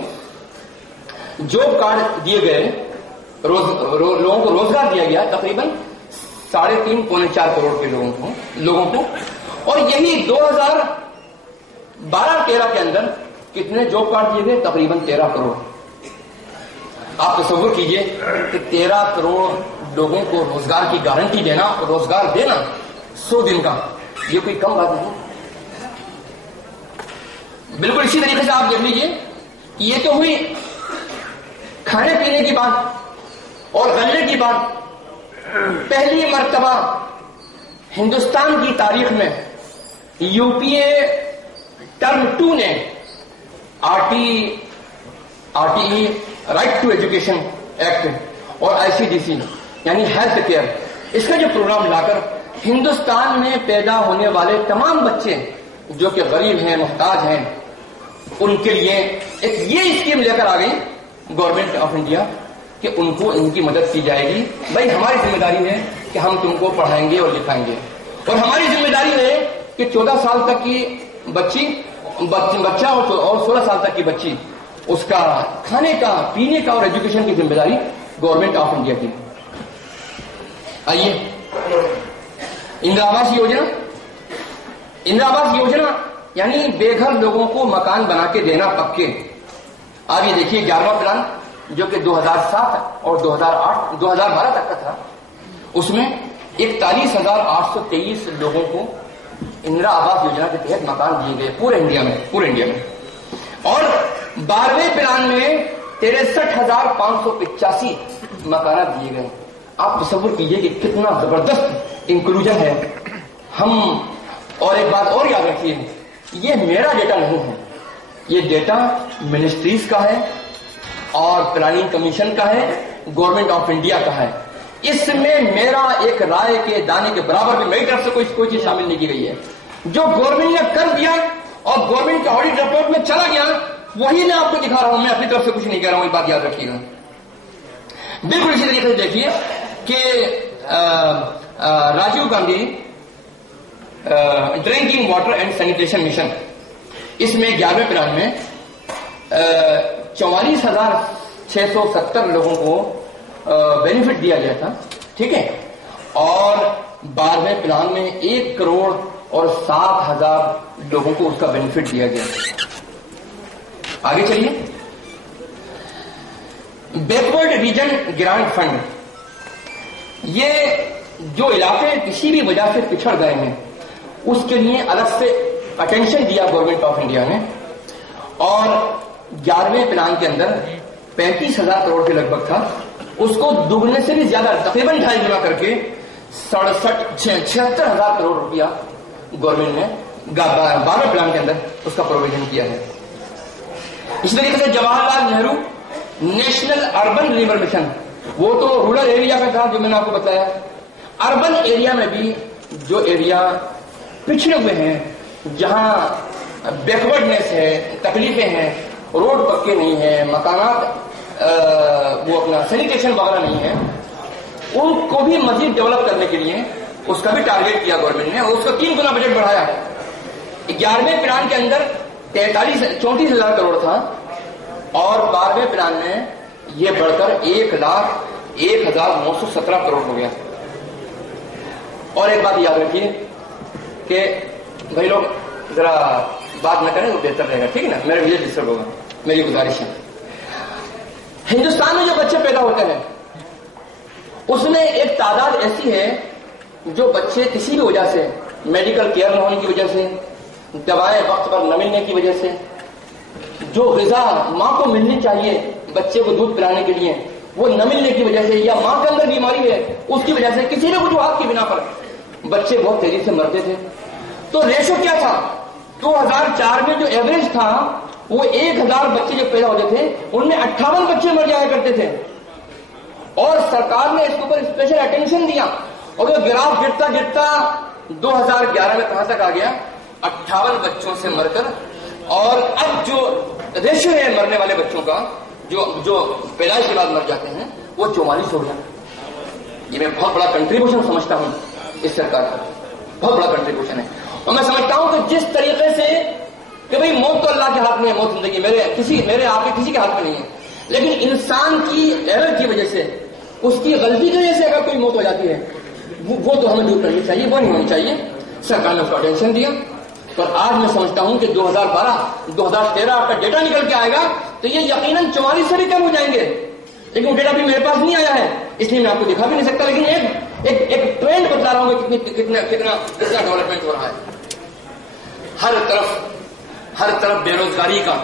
جاب کارڈ دیے گئے، لوگوں کو روزگار دیا گیا تقریباً 3.5-4 کروڑ کے لوگوں کو، اور یہی 2012-13 کے اندر کتنے جاب کارڈ دیے گئے؟ تقریباً 13 کروڑ۔ آپ تصور کیجئے کہ 13 کروڑ لوگوں کو روزگار کی گارنٹی دینا، اور روزگار دینا 100 دن کا، یہ کوئی کم بات نہیں۔ بالکل اسی طریقے سے آپ دیکھ لیجیے کہ یہ تو ہوئی کھانے پینے کی بات اور غلے کی بات۔ پہلی مرتبہ ہندوستان کی تاریخ میں یو پی اے ٹرم 2 نے R T E right to education act اور ICDC یعنی ہیلتھ کیئر، اس کا جو پروگرام لا کر ہندوستان میں پیدا ہونے والے تمام بچے جو کہ غریب ہیں، محتاج ہیں، ان کے لیے ایک یہ اسکیم لے کر آ گئی گورنمنٹ آف انڈیا کہ ان کو ان کی مدد کی جائے گی۔ بھائی ہماری ذمہ داری ہے کہ ہم تم کو پڑھائیں گے اور لکھائیں گے، اور ہماری ذمہ داری ہے کہ 14 سال تک کی بچہ اور 16 سال تک کی بچی، اس کا کھانے کا، پینے کا اور ایجوکیشن کی ذمہ داری گورنمنٹ آف انڈیا کی۔ آئیے اندرا آواس یوجنا یعنی بے گھر لوگوں کو مکان بنا کے دینا پکے۔ آپ یہ دیکھیے 11واں پلان جو کہ 2007 اور 2012 تک کا تھا، اس میں 41,823 لوگوں کو اندرا آواس یوجنا کے تحت مکان دیے گئے پورے انڈیا میں، اور 12ویں پلان میں 63,585 مکانات دیے گئے۔ آپ تصور کیجئے کہ کتنا زبردست انکلوژن ہے۔ ہم اور ایک بات اور یاد رکھیے، یہ میرا ڈیٹا نہیں ہے، یہ ڈیٹا منسٹریز کا ہے اور پلاننگ کمیشن کا ہے، گورنمنٹ آف انڈیا کا ہے۔ اس میں میرا ایک رائے کے دانے کے برابر بھی میری طرف سے کوئی چیز شامل نہیں کی گئی ہے۔ جو گورنمنٹ نے کر دیا اور گورنمنٹ کا آڈٹ رپورٹ میں چلا گیا، وہی میں آپ کو دکھا رہا ہوں، میں اپنی طرف سے کچھ نہیں کہہ رہا ہوں، یہ بات یاد رکھیے گا۔ بالکل اسی طریقے سے دیکھیے کہ Rajiv Gandhi drinking water and sanitation mission. اس میں 11ویں پلان میں 44,670 لوگوں کو بینیفٹ دیا گیا تھا. ٹھیک ہے. اور 12ویں پلان میں 1,07,000 لوگوں کو اس کا بینیفٹ دیا گیا. آگے چلیے. Backward region grant fund. یہ جو علاقے کسی بھی وجہ سے پچھڑ گئے ہیں اس کے لیے الگ سے اٹینشن دیا گورنمنٹ آف انڈیا نے. اور 11ویں پلان کے اندر 35,000 کروڑ کے لگ بھگ تھا. اس کو دگنے سے بھی زیادہ تقریباً 2.5 گنا کر کے 76,000 کروڑ روپیہ گورنمنٹ نے 12 پلان کے اندر اس کا پروویژن کیا ہے. اسی طریقے سے Jawahar Lal Nehru national urban river mission. وہ تو رورل ایریا کا تھا جو میں نے آپ کو بتایا. اربن ایریا میں بھی جو ایریا پچھڑے ہوئے ہیں, جہاں بیکورڈنیس ہے, تکلیفیں ہیں, روڈ پکے نہیں ہیں, مکانات وہ اپنا سینیٹیشن وغیرہ نہیں ہے, ان کو بھی مزید ڈیولپ کرنے کے لیے اس کا بھی ٹارگیٹ کیا گورنمنٹ نے, اور اس کا 3 گنا بجٹ بڑھایا. 11ویں پلان کے اندر 34,000 کروڑ تھا, اور 12ویں پلان میں یہ بڑھ کر 1,01,917 کروڑ ہو گیا. اور ایک بات یاد رکھیے کہ بھائی لوگ ذرا بات نہ کریں تو بہتر رہے گا. ٹھیک ہے نا, میرا ویژن ڈسٹرب ہوگا, میری گزارش ہے. ہندوستان میں جو بچے پیدا ہوتے ہیں اس میں ایک تعداد ایسی ہے جو بچے کسی بھی وجہ سے, میڈیکل کیئر نہ ہونے کی وجہ سے, دوائیں وقت پر نہ ملنے کی وجہ سے, جو غذا ماں کو ملنی چاہیے بچے کو دودھ پلانے کے لیے وہ نہ ملنے کی وجہ سے, یا ماں کے اندر بیماری ہے اس کی وجہ سے, کسی نہ وجوہات کی بنا پر بچے بہت تیزی سے مرتے تھے. تو ریشو کیا تھا؟ 2004 میں جو ایوریج تھا وہ 1,000 بچے جو پیدا ہوتے تھے ان میں 58 بچے مر جایا کرتے تھے. اور سرکار نے اس کے اوپر اسپیشل اٹینشن دیا, اور وہ گراف گرتا گرتا 2011 میں کہاں تک آ گیا؟ 58 بچوں سے مر کر, اور اب جو ریشو ہے مرنے والے بچوں کا جو پیدائش کے بعد مر جاتے ہیں وہ 44 ہو گیا. یہ میں بہت بڑا کنٹریبیوشن سمجھتا ہوں اس سرکار کا, بہت بڑا کنٹریبیوشن ہے. اور میں سمجھتا ہوں کہ جس طریقے سے کہ بھئی موت تو اللہ کے ہاتھ میں ہے, موت زندگی میرے آپ کے کسی کے ہاتھ میں نہیں ہے, لیکن انسان کی ایرر کی وجہ سے, اس کی غلطی کی وجہ سے اگر کوئی موت ہو جاتی ہے وہ تو ہمیں دور کرنی چاہیے, وہ نہیں ہونی چاہیے. سرکار نے اس کو اٹینشن دیا. اور آج میں سمجھتا ہوں کہ 2012-2013 کا ڈیٹا نکل کے آئے گا تو یہ یقیناً 44 سے بھی کم ہو جائیں گے, لیکن وہ ڈیٹا بھی میرے پاس نہیں آیا ہے اس لیے میں آپ کو دکھا بھی نہیں سکتا. لیکن ایک ٹرینڈ بتلا رہا ہوں کہ کتنا ڈیولپمنٹ ہو رہا ہے. ہر طرف بے روزگاری کا,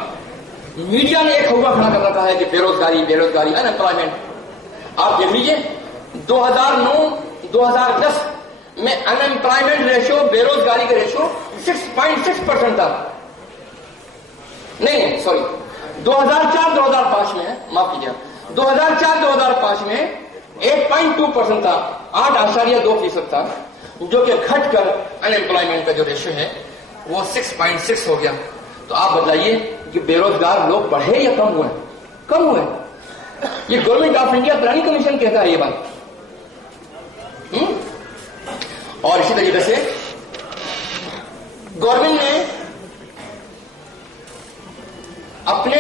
میڈیا نے ایک ہوا کھڑا کر رکھا ہے کہ بے روزگاری ان امپلائمنٹ. آپ دیکھ لیجیے 2009-2010 میں ان امپلائمنٹ ریشو, بے روزگاری کا ریشو 6.6% تھا. نہیں سوری 2004-2005 میں, معاف کیجیے, 2004-2005 میں 8.2% تھا, 8.2% تھا, جو کہ گھٹ کر ان امپلائمنٹ کا جو ریشو ہے وہ 6.6 ہو گیا. تو آپ بتائیے کہ بے روزگار لوگ بڑھے یا کم ہوئے؟ کم ہوئے. یہ government of India planning commission کہتا ہے یہ بات. اور اسی طریقے سے گورنمنٹ نے اپنے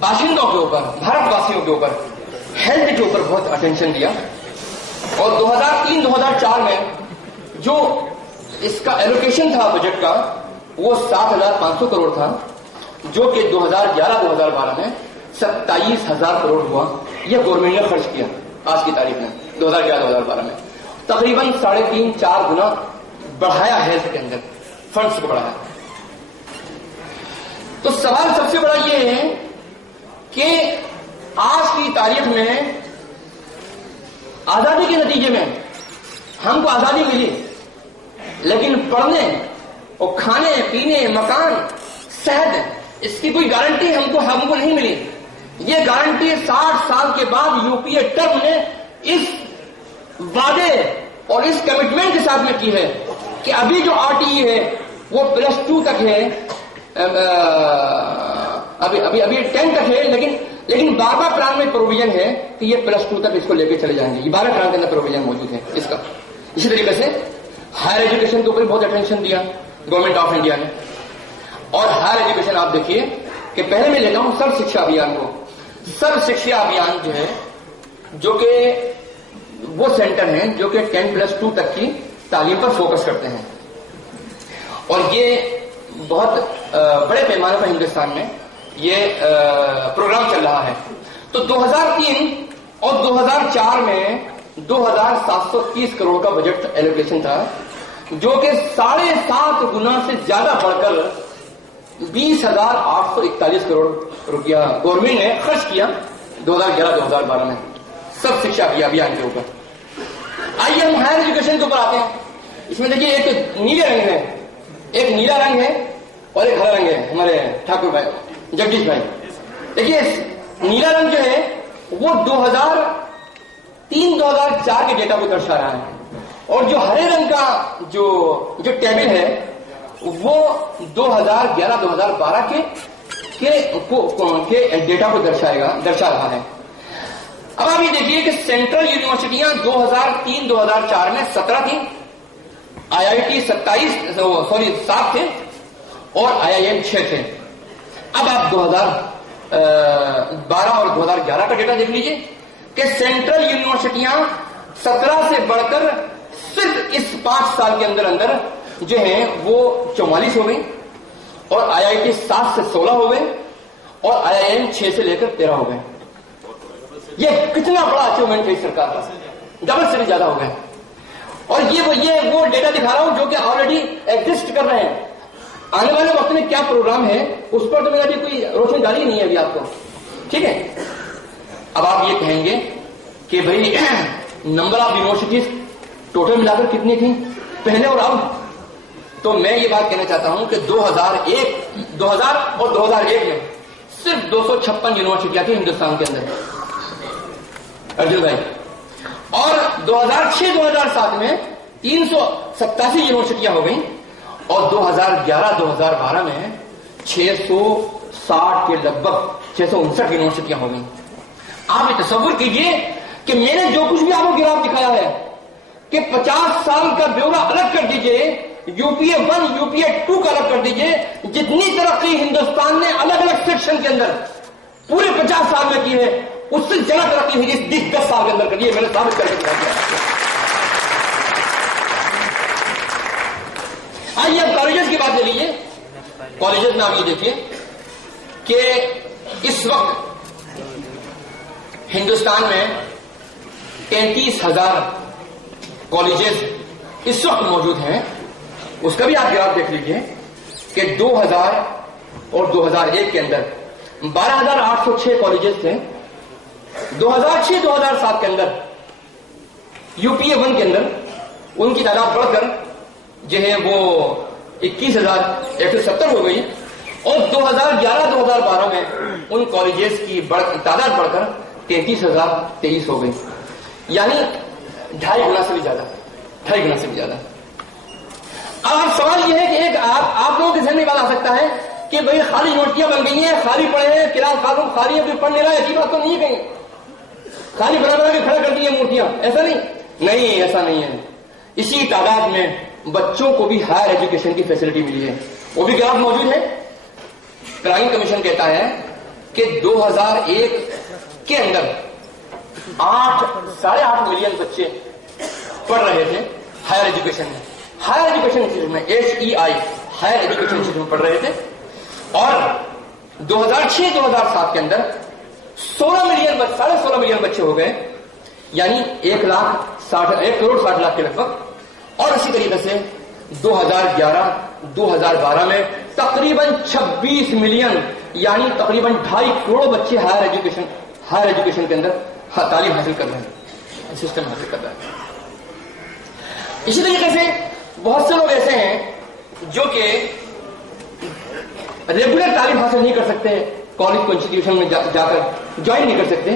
باشندوں کے اوپر, بھارت واسیوں کے اوپر ہیلتھ کے اوپر بہت اٹینشن دیا. اور 2003-2004 میں جو اس کا ایلوکیشن تھا بجٹ کا وہ 7,500 کروڑ تھا, جو کہ 2011-2012 میں 27,000 کروڑ ہوا. یہ گورنمنٹ نے خرچ کیا آج کی تاریخ میں 2011-2012 میں تقریباً 3.5-4 گنا بڑھایا ہیلتھ کے اندر فنڈس کو بڑھایا. تو سوال سب سے بڑا یہ ہے کہ آج کی تاریخ میں آزادی کے نتیجے میں ہم کو آزادی ملی, لیکن پڑھنے اور کھانے پینے, مکان, صحت, اس کی کوئی گارنٹی ہم کو نہیں ملی. یہ گارنٹی 60 سال کے بعد یو پی اے ٹرم نے اس وعدے اور اس کمٹمنٹ کے ساتھ میں کی ہے کہ ابھی جو RTE ہے وہ +2 تک ہے, ابھی 10 تک ہے, لیکن 12 پلان میں پروویژن ہے کہ یہ +2 تک اس کو لے کے چلے جائیں گے. یہ 12 پلان کے اندر پروویژن موجود ہے اس کا. اسی طریقے سے ہائر ایجوکیشن کے اوپر بہت اٹینشن دیا گورنمنٹ آف انڈیا نے. اور ہائر ایجوکیشن آپ دیکھیے کہ پہلے میں لیتا ہوں سرو شکشا ابھیان کو. سرو شکشا ابھیان جو ہے جو کہ وہ سینٹر ہیں جو کہ 10+2 تک کی تعلیم پر فوکس کرتے ہیں, اور یہ بہت بڑے پیمانے پر ہندوستان میں یہ پروگرام چل رہا ہے. تو 2003 اور 2004 میں 2730 کروڑ کا بجٹ ایلوکیشن تھا, جو کہ 7.5 گنا سے زیادہ بڑھ کر 20,841 کروڑ روپیہ گورنمنٹ نے خرچ کیا 2011-2012 میں سب شکشا ابھیان کے اوپر. آئیے ہم ہائر ایجوکیشن کے اوپر آتے ہیں. اس میں دیکھیے ایک نیلے رنگ ہے, ایک نیلا رنگ ہے اور ایک ہرا رنگ ہے. ہمارے ٹھاکر بھائی جگدیش بھائی دیکھیے نیلا رنگ جو ہے وہ 2003-2004 کے ڈیٹا کو درشا رہا ہے, اور جو ہرے رنگ کا جو ٹیبل ہے وہ 2011-2012 کے ڈیٹا کو درشا رہا ہے. اب آپ یہ دیکھیے کہ سینٹرل یونیورسٹیاں 2003-2004 میں 17 تھیں, IIT 7 تھے اور IIM 6 تھے. اب آپ 2012 اور 2011 کا ڈیٹا دیکھ لیجئے کہ سینٹرل یونیورسٹیاں 17 سے بڑھ کر صرف اس 5 سال کے اندر جو ہیں وہ 44 ہو گئی, اور IIT 7 سے 16 ہو گئے, اور IIM 6 سے لے کر 13 ہو گئے. یہ کتنا بڑا اچیومنٹ ہے اس سرکار کا, ڈبل سے بھی زیادہ ہو گئے. اور یہ وہ ڈیٹا دکھا رہا ہوں جو کہ آلریڈی ایگزسٹ کر رہے ہیں. آنے والے وقت میں کیا پروگرام ہے اس پر تو میرا بھی کوئی روشن ڈالی نہیں ہے ابھی آپ کو, ٹھیک ہے. اب آپ یہ کہیں گے کہ بھائی نمبر آف یونیورسٹیز ٹوٹل ملا کر کتنی تھیں پہلے اور اب؟ تو میں یہ بات کہنا چاہتا ہوں کہ 2000 اور 2001 میں صرف 256 یونیورسٹیاں تھیں ہندوستان کے اندر ارجن بھائی, اور 2006-2007 میں 387 یونیورسٹیاں ہو گئیں, اور 2011-2012 میں 660 کے لگ بھگ 659 یونیورسٹیاں ہو گئیں. آپ یہ تصور کیجئے کہ میں نے جو کچھ بھی آپ کو گراف دکھایا ہے کہ 50 سال کا بیورا الگ کر دیجئے, UPA 1, UPA 2 کا الگ کر دیجئے, جتنی ترقی ہندوستان نے الگ الگ سیکشن کے اندر پورے 50 سال میں کی ہے اس سے زیادہ ترقی ہوئی اس 10 سال کے اندر کری ہے. میں نے ثابت کر کے دکھا دیا. آئیے اب کالجز کی بات لے لیجیے. کالجز میں آپ یہ دیکھیے کہ اس وقت ہندوستان میں 33,000 کالجز اس وقت موجود ہیں. اس کا بھی آپ گراف دیکھ لیجیے کہ 2000 اور 2001 کے اندر 12,806 کالجز تھے. 2006-2007 کے اندر UPA 1 کے اندر ان کی تعداد بڑھ کر جو ہے وہ 21,170 ہو گئی, اور 2011-2012 میں ان کالجز کی تعداد بڑھ کر 33,023 ہو گئی, یعنی 2.5 گنا سے بھی زیادہ. اب سوال یہ ہے کہ ایک آپ لوگوں کے ذہن میں بات آ سکتا ہے کہ بھئی خالی یونیورسٹیاں بن گئی ہیں, خالی پڑے ہیں, کلاس خاتون خالی ہے, کوئی پڑھ نہیں رہا ہے. ایسی بات تو نہیں ہے کہیں خالی بنا کے کھڑا کر دی ہے مورتیاں, ایسا نہیں, ایسا نہیں ہے. اسی تعداد میں بچوں کو بھی ہائر ایجوکیشن کی فیسلٹی ملی ہے. وہ بھی گراف موجود ہے. کرائم کمیشن کہتا ہے کہ 2001 کے اندر 8.5 ملین بچے پڑھ رہے تھے ہائر ایجوکیشن میں. ہائر ایجوکیشن انسٹیٹیوٹ میں HEI ہائر ایجوکیشن انسٹیٹیوٹ میں پڑھ رہے تھے, اور 2006-2007 کے اندر 16 ملین بچے ہو گئے, یعنی 1,60,60,000 کے لگ بھگ. اور اسی طریقے سے 2011-2012 میں تقریباً 26 ملین یعنی تقریباً 2.5 کروڑ بچے ہائر ایجوکیشن کے اندر تعلیم حاصل کر رہے ہیں, سسٹم حاصل کر رہا ہے. اسی طریقے سے بہت سے لوگ ایسے ہیں جو کہ ریگولر تعلیم حاصل نہیں کر سکتے, کالج کو انسٹیٹیوشن میں جا کر جوائن نہیں کر سکتے.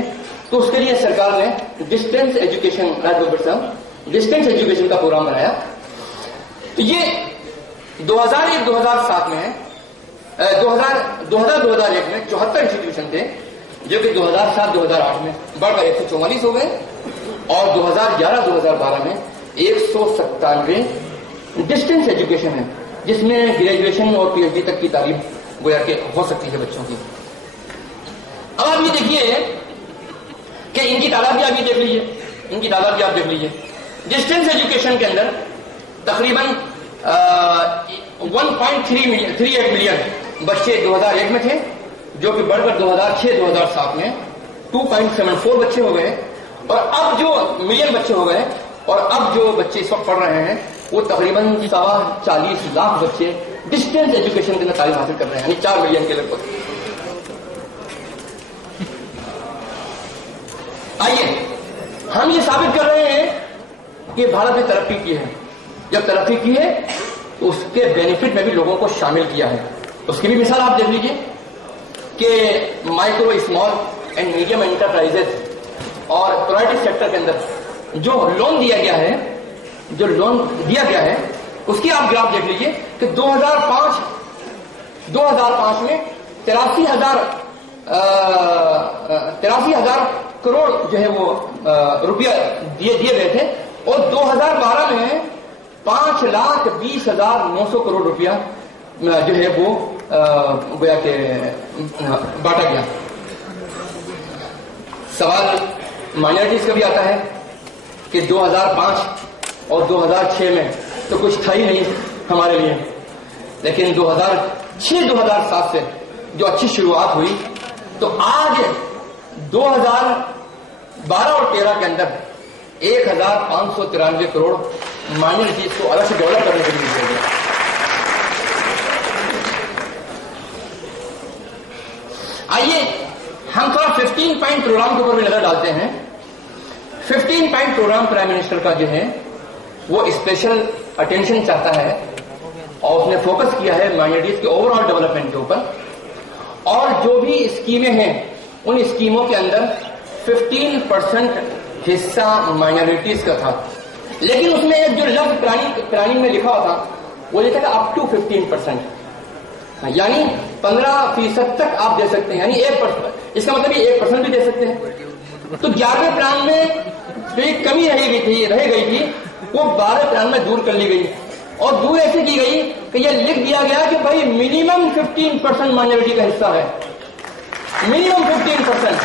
تو اس کے لیے سرکار نے ڈسٹینس ایجوکیشن کا پروگرام بنایا. تو یہ 2001-2007 میں 2000-2001 میں 74 انسٹیٹیوشن تھے, جو کہ 2007-2008 میں بڑھ کر 144 ہو گئے, اور 2011-2012 میں 197 ڈسٹینس ایجوکیشن ہے جس میں گریجویشن اور پی ایچ ڈی تک کی تعلیم گویا کہ ہو سکتی ہے بچوں کی. اب آپ یہ دیکھیے کہ ان کی تعداد بھی آپ یہ دیکھ لیجیے, ان کی تعداد بھی آپ دیکھ لیجیے. ڈسٹینس ایجوکیشن کے اندر تقریباً 1.38 ملین بچے 2001 میں تھے, جو کہ بڑھ کر 2006-2007 میں 2.74 بچے ہو گئے, اور اب جو ملین بچے ہو گئے, اور اب جو بچے اس وقت پڑھ رہے ہیں وہ تقریباً 40 لاکھ بچے ڈسٹینس ایجوکیشن کے اندر تعلیم حاصل کر رہے ہیں, یعنی 4 ملین کے لگ بھگ. آئیے ہم یہ ثابت کر رہے ہیں کہ بھارت نے ترقی کی ہے. جب ترقی کی ہے تو اس کے بینیفٹ میں بھی لوگوں کو شامل کیا ہے. اس کی بھی مثال آپ دیکھ لیجیے کہ micro small and medium enterprises اور پرائیویٹ سیکٹر کے اندر جو لون دیا گیا ہے اس کی آپ گراف دیکھ لیجیے کہ 2005 میں 83,000 کروڑ جو ہے وہ روپیہ دیے گئے تھے, اور 2012 میں 5,20,900 کروڑ روپیہ جو ہے وہ گویا کہ بانٹا گیا. سوال مائنورٹیز کا بھی آتا ہے کہ 2005 اور 2006 میں تو کچھ تھا ہی نہیں ہمارے لیے, لیکن 2006-2007 سے جو اچھی شروعات ہوئی تو آج 2012 اور 13 کے اندر 1,593 کروڑ مائنورٹیز کو الگ سے ڈیولپ کرنے کے لیے دیا گیا. آئیے ہم تھوڑا 15 پوائنٹ پروگرام کے اوپر بھی نظر ڈالتے ہیں. 15 پوائنٹ پروگرام پرائم منسٹر کا جو ہے وہ اسپیشل اٹینشن چاہتا ہے, اور اس نے فوکس کیا ہے مائنورٹیز کے اوور آل ڈیولپمنٹ کے اوپر. اور جو بھی اسکیمیں ہیں ان اسکیموں کے اندر 15% حصہ مائنورٹیز کا تھا, لیکن اس میں ایک جو لفظ پلاننگ میں لکھا ہوا تھا وہ لکھا تھا اپ ٹو 15%, یعنی 15% تک آپ دے سکتے ہیں, یعنی 1%. اس کا مطلب یہ 1% بھی دے سکتے ہیں. تو 11ویں پلان میں جو ایک کمی رہ گئی تھی وہ 12 پلان میں دور کر لی گئی, اور دور ایسے کی گئی کہ یہ لکھ دیا گیا کہ بھائی منیمم 15% مائنورٹی کا حصہ ہے, منیمم 15%.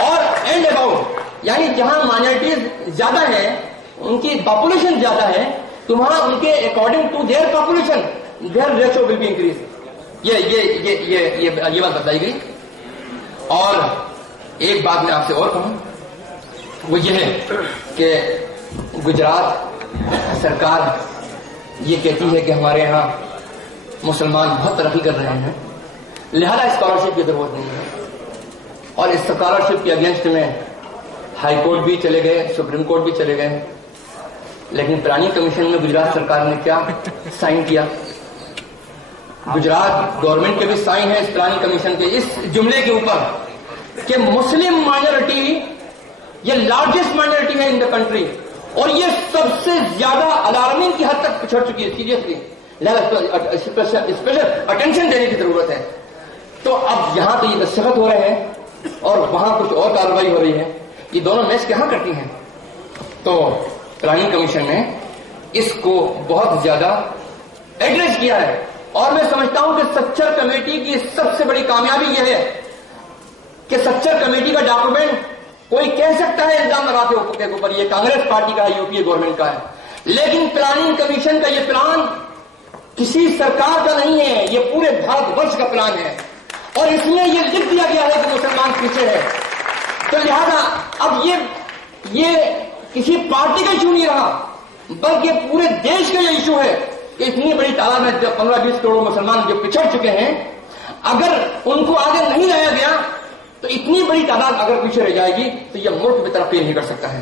اور اینڈ اباؤٹ, یعنی جہاں مائنورٹیز زیادہ ہیں, ان کی پاپولیشن زیادہ ہے, تو وہاں ان کے according to their population their ratio will be increase. یہ بات بتائی گئی. اور ایک بات میں آپ سے اور کہوں, وہ یہ ہے کہ گجرات سرکار یہ کہتی ہے کہ ہمارے ہاں مسلمان بہت ترقی کر رہے ہیں, لہذا اسکالرشپ کی ضرورت نہیں ہے. اور اس اسکالرشپ کے اگینسٹ میں ہائی کورٹ بھی چلے گئے, سپریم کورٹ بھی چلے گئے, لیکن پلاننگ کمیشن میں گجرات سرکار نے کیا سائن کیا؟ گجرات گورنمنٹ کے بھی سائن ہے اس پلاننگ کمیشن کے اس جملے کے اوپر کہ مسلم مائنورٹی یہ لارجسٹ مائنورٹی ہے ان دا کنٹری, اور یہ سب سے زیادہ الارمنگ کی حد تک پچھڑ چکی ہے سیریسلی, اسپیشل اٹینشن دینے کی ضرورت ہے. تو اب یہاں تو یہ دستخط ہو رہے ہیں اور وہاں کچھ اور کارروائی ہو رہی ہے, یہ دونوں میچ کہاں کرتی ہیں؟ تو پلاننگ کمیشن نے اس کو بہت زیادہ ایڈریس کیا ہے, اور میں سمجھتا ہوں کہ سچر کمیٹی کی سب سے بڑی کامیابی یہ ہے کہ سچر کمیٹی کا ڈاکومنٹ کوئی کہہ سکتا ہے الزام لگاتے کے اوپر یہ کانگریس پارٹی کا ہے, یو پی اے گورنمنٹ کا ہے, لیکن پلاننگ کمیشن کا یہ پلان کسی سرکار کا نہیں ہے, یہ پورے بھارت ورش کا پلان ہے, اور اس میں یہ لکھ دیا گیا ہے کہ مسلمان پیچھے ہے. تو لہذا اب یہ کسی پارٹی کا ایشو نہیں رہا, بلکہ پورے دیش کا یہ ایشو ہے کہ اتنی بڑی تعداد میں 15-20 کروڑ مسلمان جو پچھڑ چکے ہیں, اگر ان کو آگے نہیں لایا گیا تو اتنی بڑی تعداد اگر پیچھے رہ جائے گی تو یہ ملک میں ترقی نہیں کر سکتا ہے.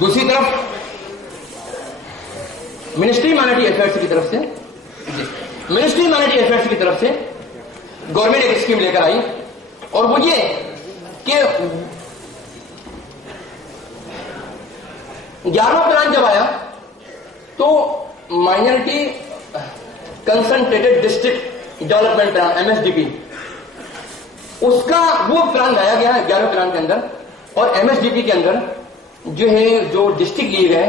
دوسری طرف منسٹری مائنورٹی افیئرس کی طرف سے گورنمنٹ ایک اسکیم لے کر آئی, اور وہ یہ کہ 11واں پلان جب آیا تو minority concentrated district development plan MSDP, اس کا وہ پلان لایا گیا ہے 11ویں پلان کے اندر. اور MSDP کے اندر جو ہے جو ڈسٹرکٹ لیے گئے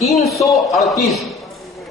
338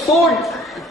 100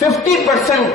50%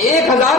1,000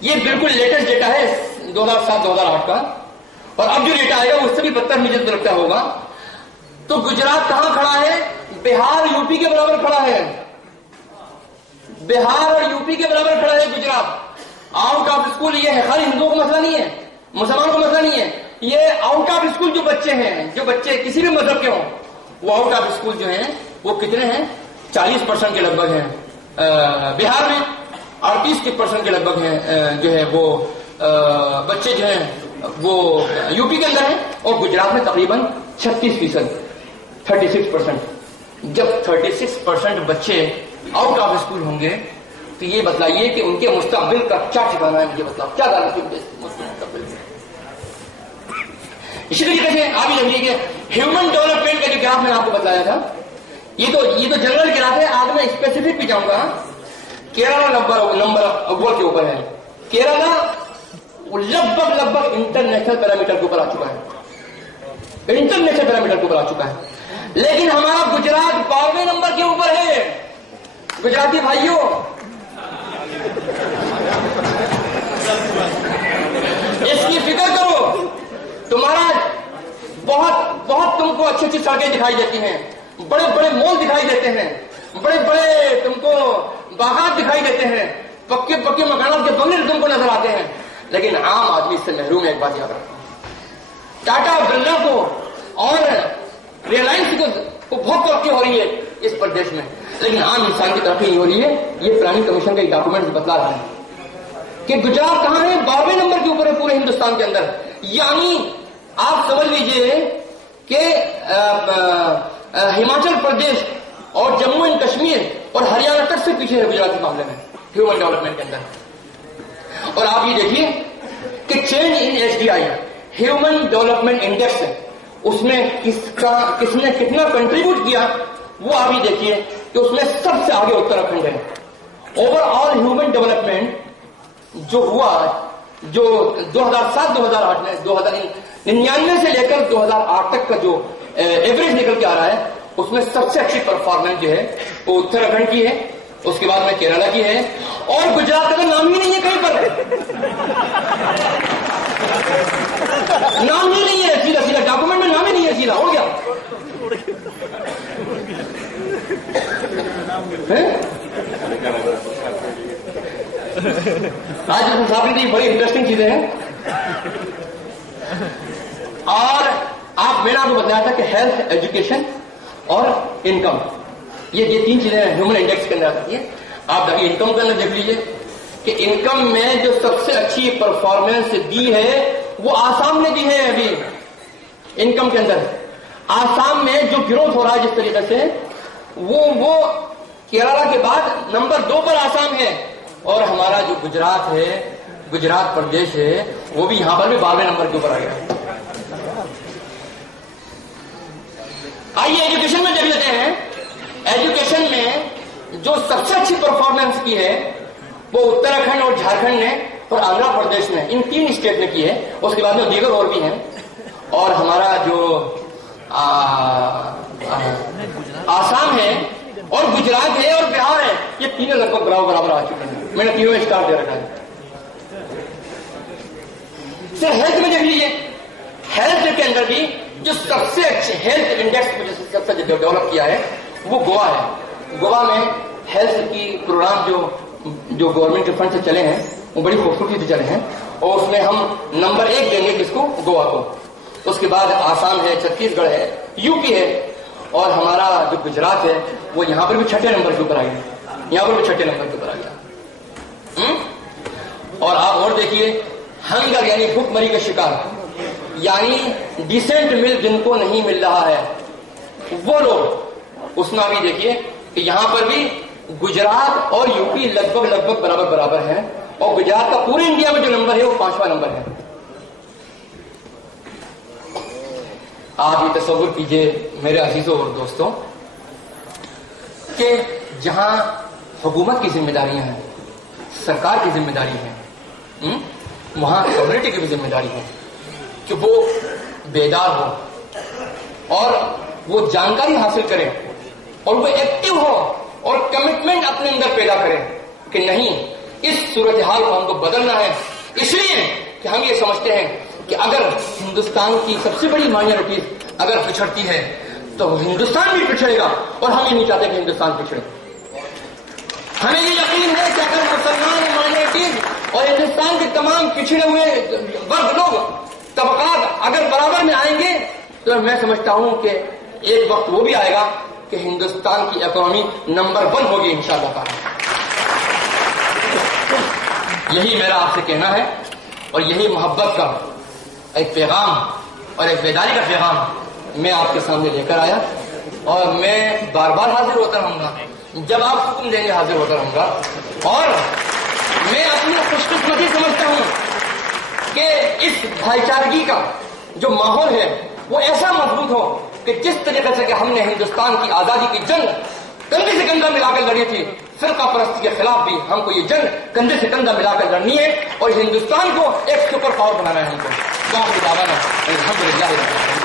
یہ بالکل لیٹسٹ ڈیٹا ہے 2007-2008 کا، اور اب جو ڈیٹا آئے گا اس سے بھی بدتر مجھے تو لگتا ہوگا. تو گجرات کہاں کھڑا ہے؟ بہار یو پی کے برابر کھڑا ہے. بہار اور یو پی کے برابر کھڑا ہے گجرات. آؤٹ آف اسکول یہ ہے، خالی ہندوؤں کا مسئلہ نہیں ہے، مسلمانوں کا مسئلہ نہیں ہے، یہ آؤٹ آف اسکول جو بچے ہیں، جو بچے کسی بھی مذہب کے ہوں، وہ آؤٹ آف اسکول جو ہیں وہ کتنے ہیں؟ 40% کے لگ بھگ ہیں بہار میں، اور 30% کے لگ بھگ ہیں جو ہے وہ بچے جو ہیں وہ یو پی کے اندر ہیں، اور گجرات میں تقریباً 36%، 36%. جب 36% بچے آؤٹ آف اسکول ہوں گے تو یہ بتلائیے کہ ان کے مستقبل کا کیا ٹھکانا ہے. مجھے بتلاؤ کیا غلطی ہے مستقبل میں. اسی طریقے سے آپ یہ لگیے کہ ہیومن ڈیولپمنٹ کا جو گراف میں نے آپ کو بتایا تھا، یہ تو جنرل گراف ہے. آج میں اسپیسیفک بھی جاؤں گا. کیرلا نمبر اول کے اوپر ہے. کیرلا لگ بھگ انٹرنیشنل پیرامیٹر کے اوپر آ چکا ہے، انٹرنیشنل پیرامیٹر کے اوپر آ چکا ہے. لیکن ہمارا گجرات 12ویں نمبر کے اوپر ہے. گجراتی بھائیوں، اس کی فکر کرو. تمہارا بہت تم کو اچھی اچھی سڑکیں دکھائی دیتی ہیں، بڑے بڑے مال دکھائی دیتے ہیں، بڑے بڑے تم کو باغات دکھائی دیتے ہیں، پکے مکانات کے بنگلے تم کو نظر آتے ہیں، لیکن عام آدمی اس سے محروم ہے. ایک بات یاد رکھو، ٹاٹا برلا کو اور ریلائنس کو بہت ترقی ہو رہی ہے اس پردیش میں، لیکن عام انسان کی ترقی نہیں ہو رہی ہے. یہ پلاننگ کمیشن کا ایک ڈاکومنٹ بتلا رہا ہے کہ گجرات کہاں ہے؟ 12ویں نمبر کے اوپر ہے پورے ہندوستان کے اندر. یعنی آپ سمجھ لیجئے کہ ہماچل پردیش اور جموں اینڈ کشمیر اور ہریانہ تک سے پیچھے ہے گجرات کے معاملے میں ہیومن ڈیولپمنٹ کے اندر. اور آپ یہ دیکھیے کہ change in HDI human development index, اس میں کس نے کتنا کنٹریبیوٹ کیا وہ آپ یہ دیکھیے کہ اس میں سب سے آگے اتراکھنڈ ہے. اوور آل ہیومن ڈیولپمنٹ جو ہوا، جو 2007-2008 میں 1999 سے لے کر 2008 تک کا جو ایوریج نکل کے آ رہا ہے، اس میں سب سے اچھی پرفارمنس جو ہے وہ اتراکھنڈ کی ہے، اس کے بعد میں کیرلا کی ہے، اور گجرات کا نام ہی نہیں ہے کہیں پر. نام ہی نہیں ہے، سیدھا ڈاکومنٹ میں نام ہی نہیں ہے، سیدھا ہو گیا. آج مسافر کی بڑی انٹرسٹنگ چیزیں ہیں. اور میں نے آپ کو بتایا تھا کہ ہیلتھ، ایجوکیشن اور انکم، یہ 3 چیزیں ہیومن انڈیکس کے اندر آتی ہیں. آپ دیکھیے انکم کے اندر دیکھ لیجیے کہ انکم میں جو سب سے اچھی پرفارمنس دی ہے وہ آسام نے دی ہے. ابھی انکم کے اندر آسام میں جو گروتھ ہو رہا ہے جس طریقے سے، وہ کیرلا کے بعد نمبر 2 پر آسام ہے. اور ہمارا جو گجرات ہے، گجرات پردیش ہے، وہ بھی یہاں پر بھی 12ویں نمبر کے اوپر آ گیا. آئیے ایجوکیشن میں دیکھ لیتے ہیں. ایجوکیشن میں جو سب سے اچھی پرفارمنس کی ہے وہ اتراکھنڈ اور جھارکھنڈ نے اور آندھرا پردیش نے، ان 3 اسٹیٹ نے کی ہے. اس کے بعد میں دیگر اور بھی ہیں. اور ہمارا جو آسام ہے اور گجرات ہے اور بہار ہے، یہ تینوں لگ بھگ برابر آ چکے ہیں. میں نے تینوں اسٹار دے رکھا ہے. صرف ہیلتھ میں دیکھ لیجیے، ہیلتھ کے اندر بھی جو سب سے اچھے ہیلتھ انڈیکس سب سے ڈیولپ کیا ہے وہ گوا ہے. گوا میں ہیلتھ کی پروگرام جو گورنمنٹ کے فنڈ سے چلے ہیں وہ بڑی خوبصورتی سے چلے ہیں، اور اس میں ہم نمبر 1 دیں گے کس کو؟ گوا کو. اس کے بعد آسام ہے، چھتیس گڑھ ہے، یو پی ہے، اور ہمارا جو گجرات ہے وہ یہاں پر بھی 6 نمبر کے اوپر آ گیا. یہاں پر بھی 6 نمبر کے اوپر آ گیا. اور آپ اور دیکھیے، ہنگر یعنی بھوک مری کا شکار، یعنی ڈیسنٹ مل جن کو نہیں مل رہا ہے وہ لوگ، اس میں بھی دیکھیے کہ یہاں پر بھی گجرات اور یو پی لگ بھگ برابر ہیں. اور گجرات کا پورے انڈیا میں جو نمبر ہے وہ 5واں نمبر ہے. آپ یہ تصور کیجئے میرے عزیزوں اور دوستوں کہ جہاں حکومت کی ذمہ داریاں ہیں، سرکار کی ذمہ داری ہے، وہاں کمیونٹی کی بھی ذمہ داری ہے کہ وہ بیدار ہو اور وہ جانکاری حاصل کرے اور وہ ایکٹیو ہو اور کمٹمنٹ اپنے اندر پیدا کرے کہ نہیں، اس صورتحال کو ہم کو بدلنا ہے، اس لیے کہ ہم یہ سمجھتے ہیں کہ اگر ہندوستان کی سب سے بڑی مائنورٹیز اگر پچھڑتی ہے تو ہندوستان بھی پچھڑے گا، اور ہم یہ نہیں چاہتے کہ ہندوستان پچھڑے۔ ہمیں یہ یقین ہے کہ اگر مسلمان مائنورٹیز اور ہندوستان کے تمام پچھڑے ہوئے ورگ لوگ طبقات اگر برابر میں آئیں گے تو میں سمجھتا ہوں کہ ایک وقت وہ بھی آئے گا کہ ہندوستان کی اکانومی نمبر 1 ہوگی انشاءاللہ تعالی۔ یہی میرا آپ سے کہنا ہے، اور یہی محبت کا ایک پیغام اور ایک بیداری کا پیغام میں آپ کے سامنے لے کر آیا، اور میں بار بار حاضر ہوتا رہوں گا، جب آپ حکم دیں گے حاضر ہوتا رہوں گا۔ اور میں اپنی خوش قسمتی سمجھتا ہوں کہ اس بھائی چارگی کا جو ماحول ہے وہ ایسا مضبوط ہو کہ جس طریقے سے کہ ہم نے ہندوستان کی آزادی کی جنگ کندھے سے کندھا ملا کر لڑی تھی، فرقہ پرستی کے خلاف بھی ہم کو یہ جنگ کندھے سے کندھا ملا کر لڑنی ہے، اور ہندوستان کو ایک سپر پاور بنانا ہے ہم کو۔ الحمدللہ۔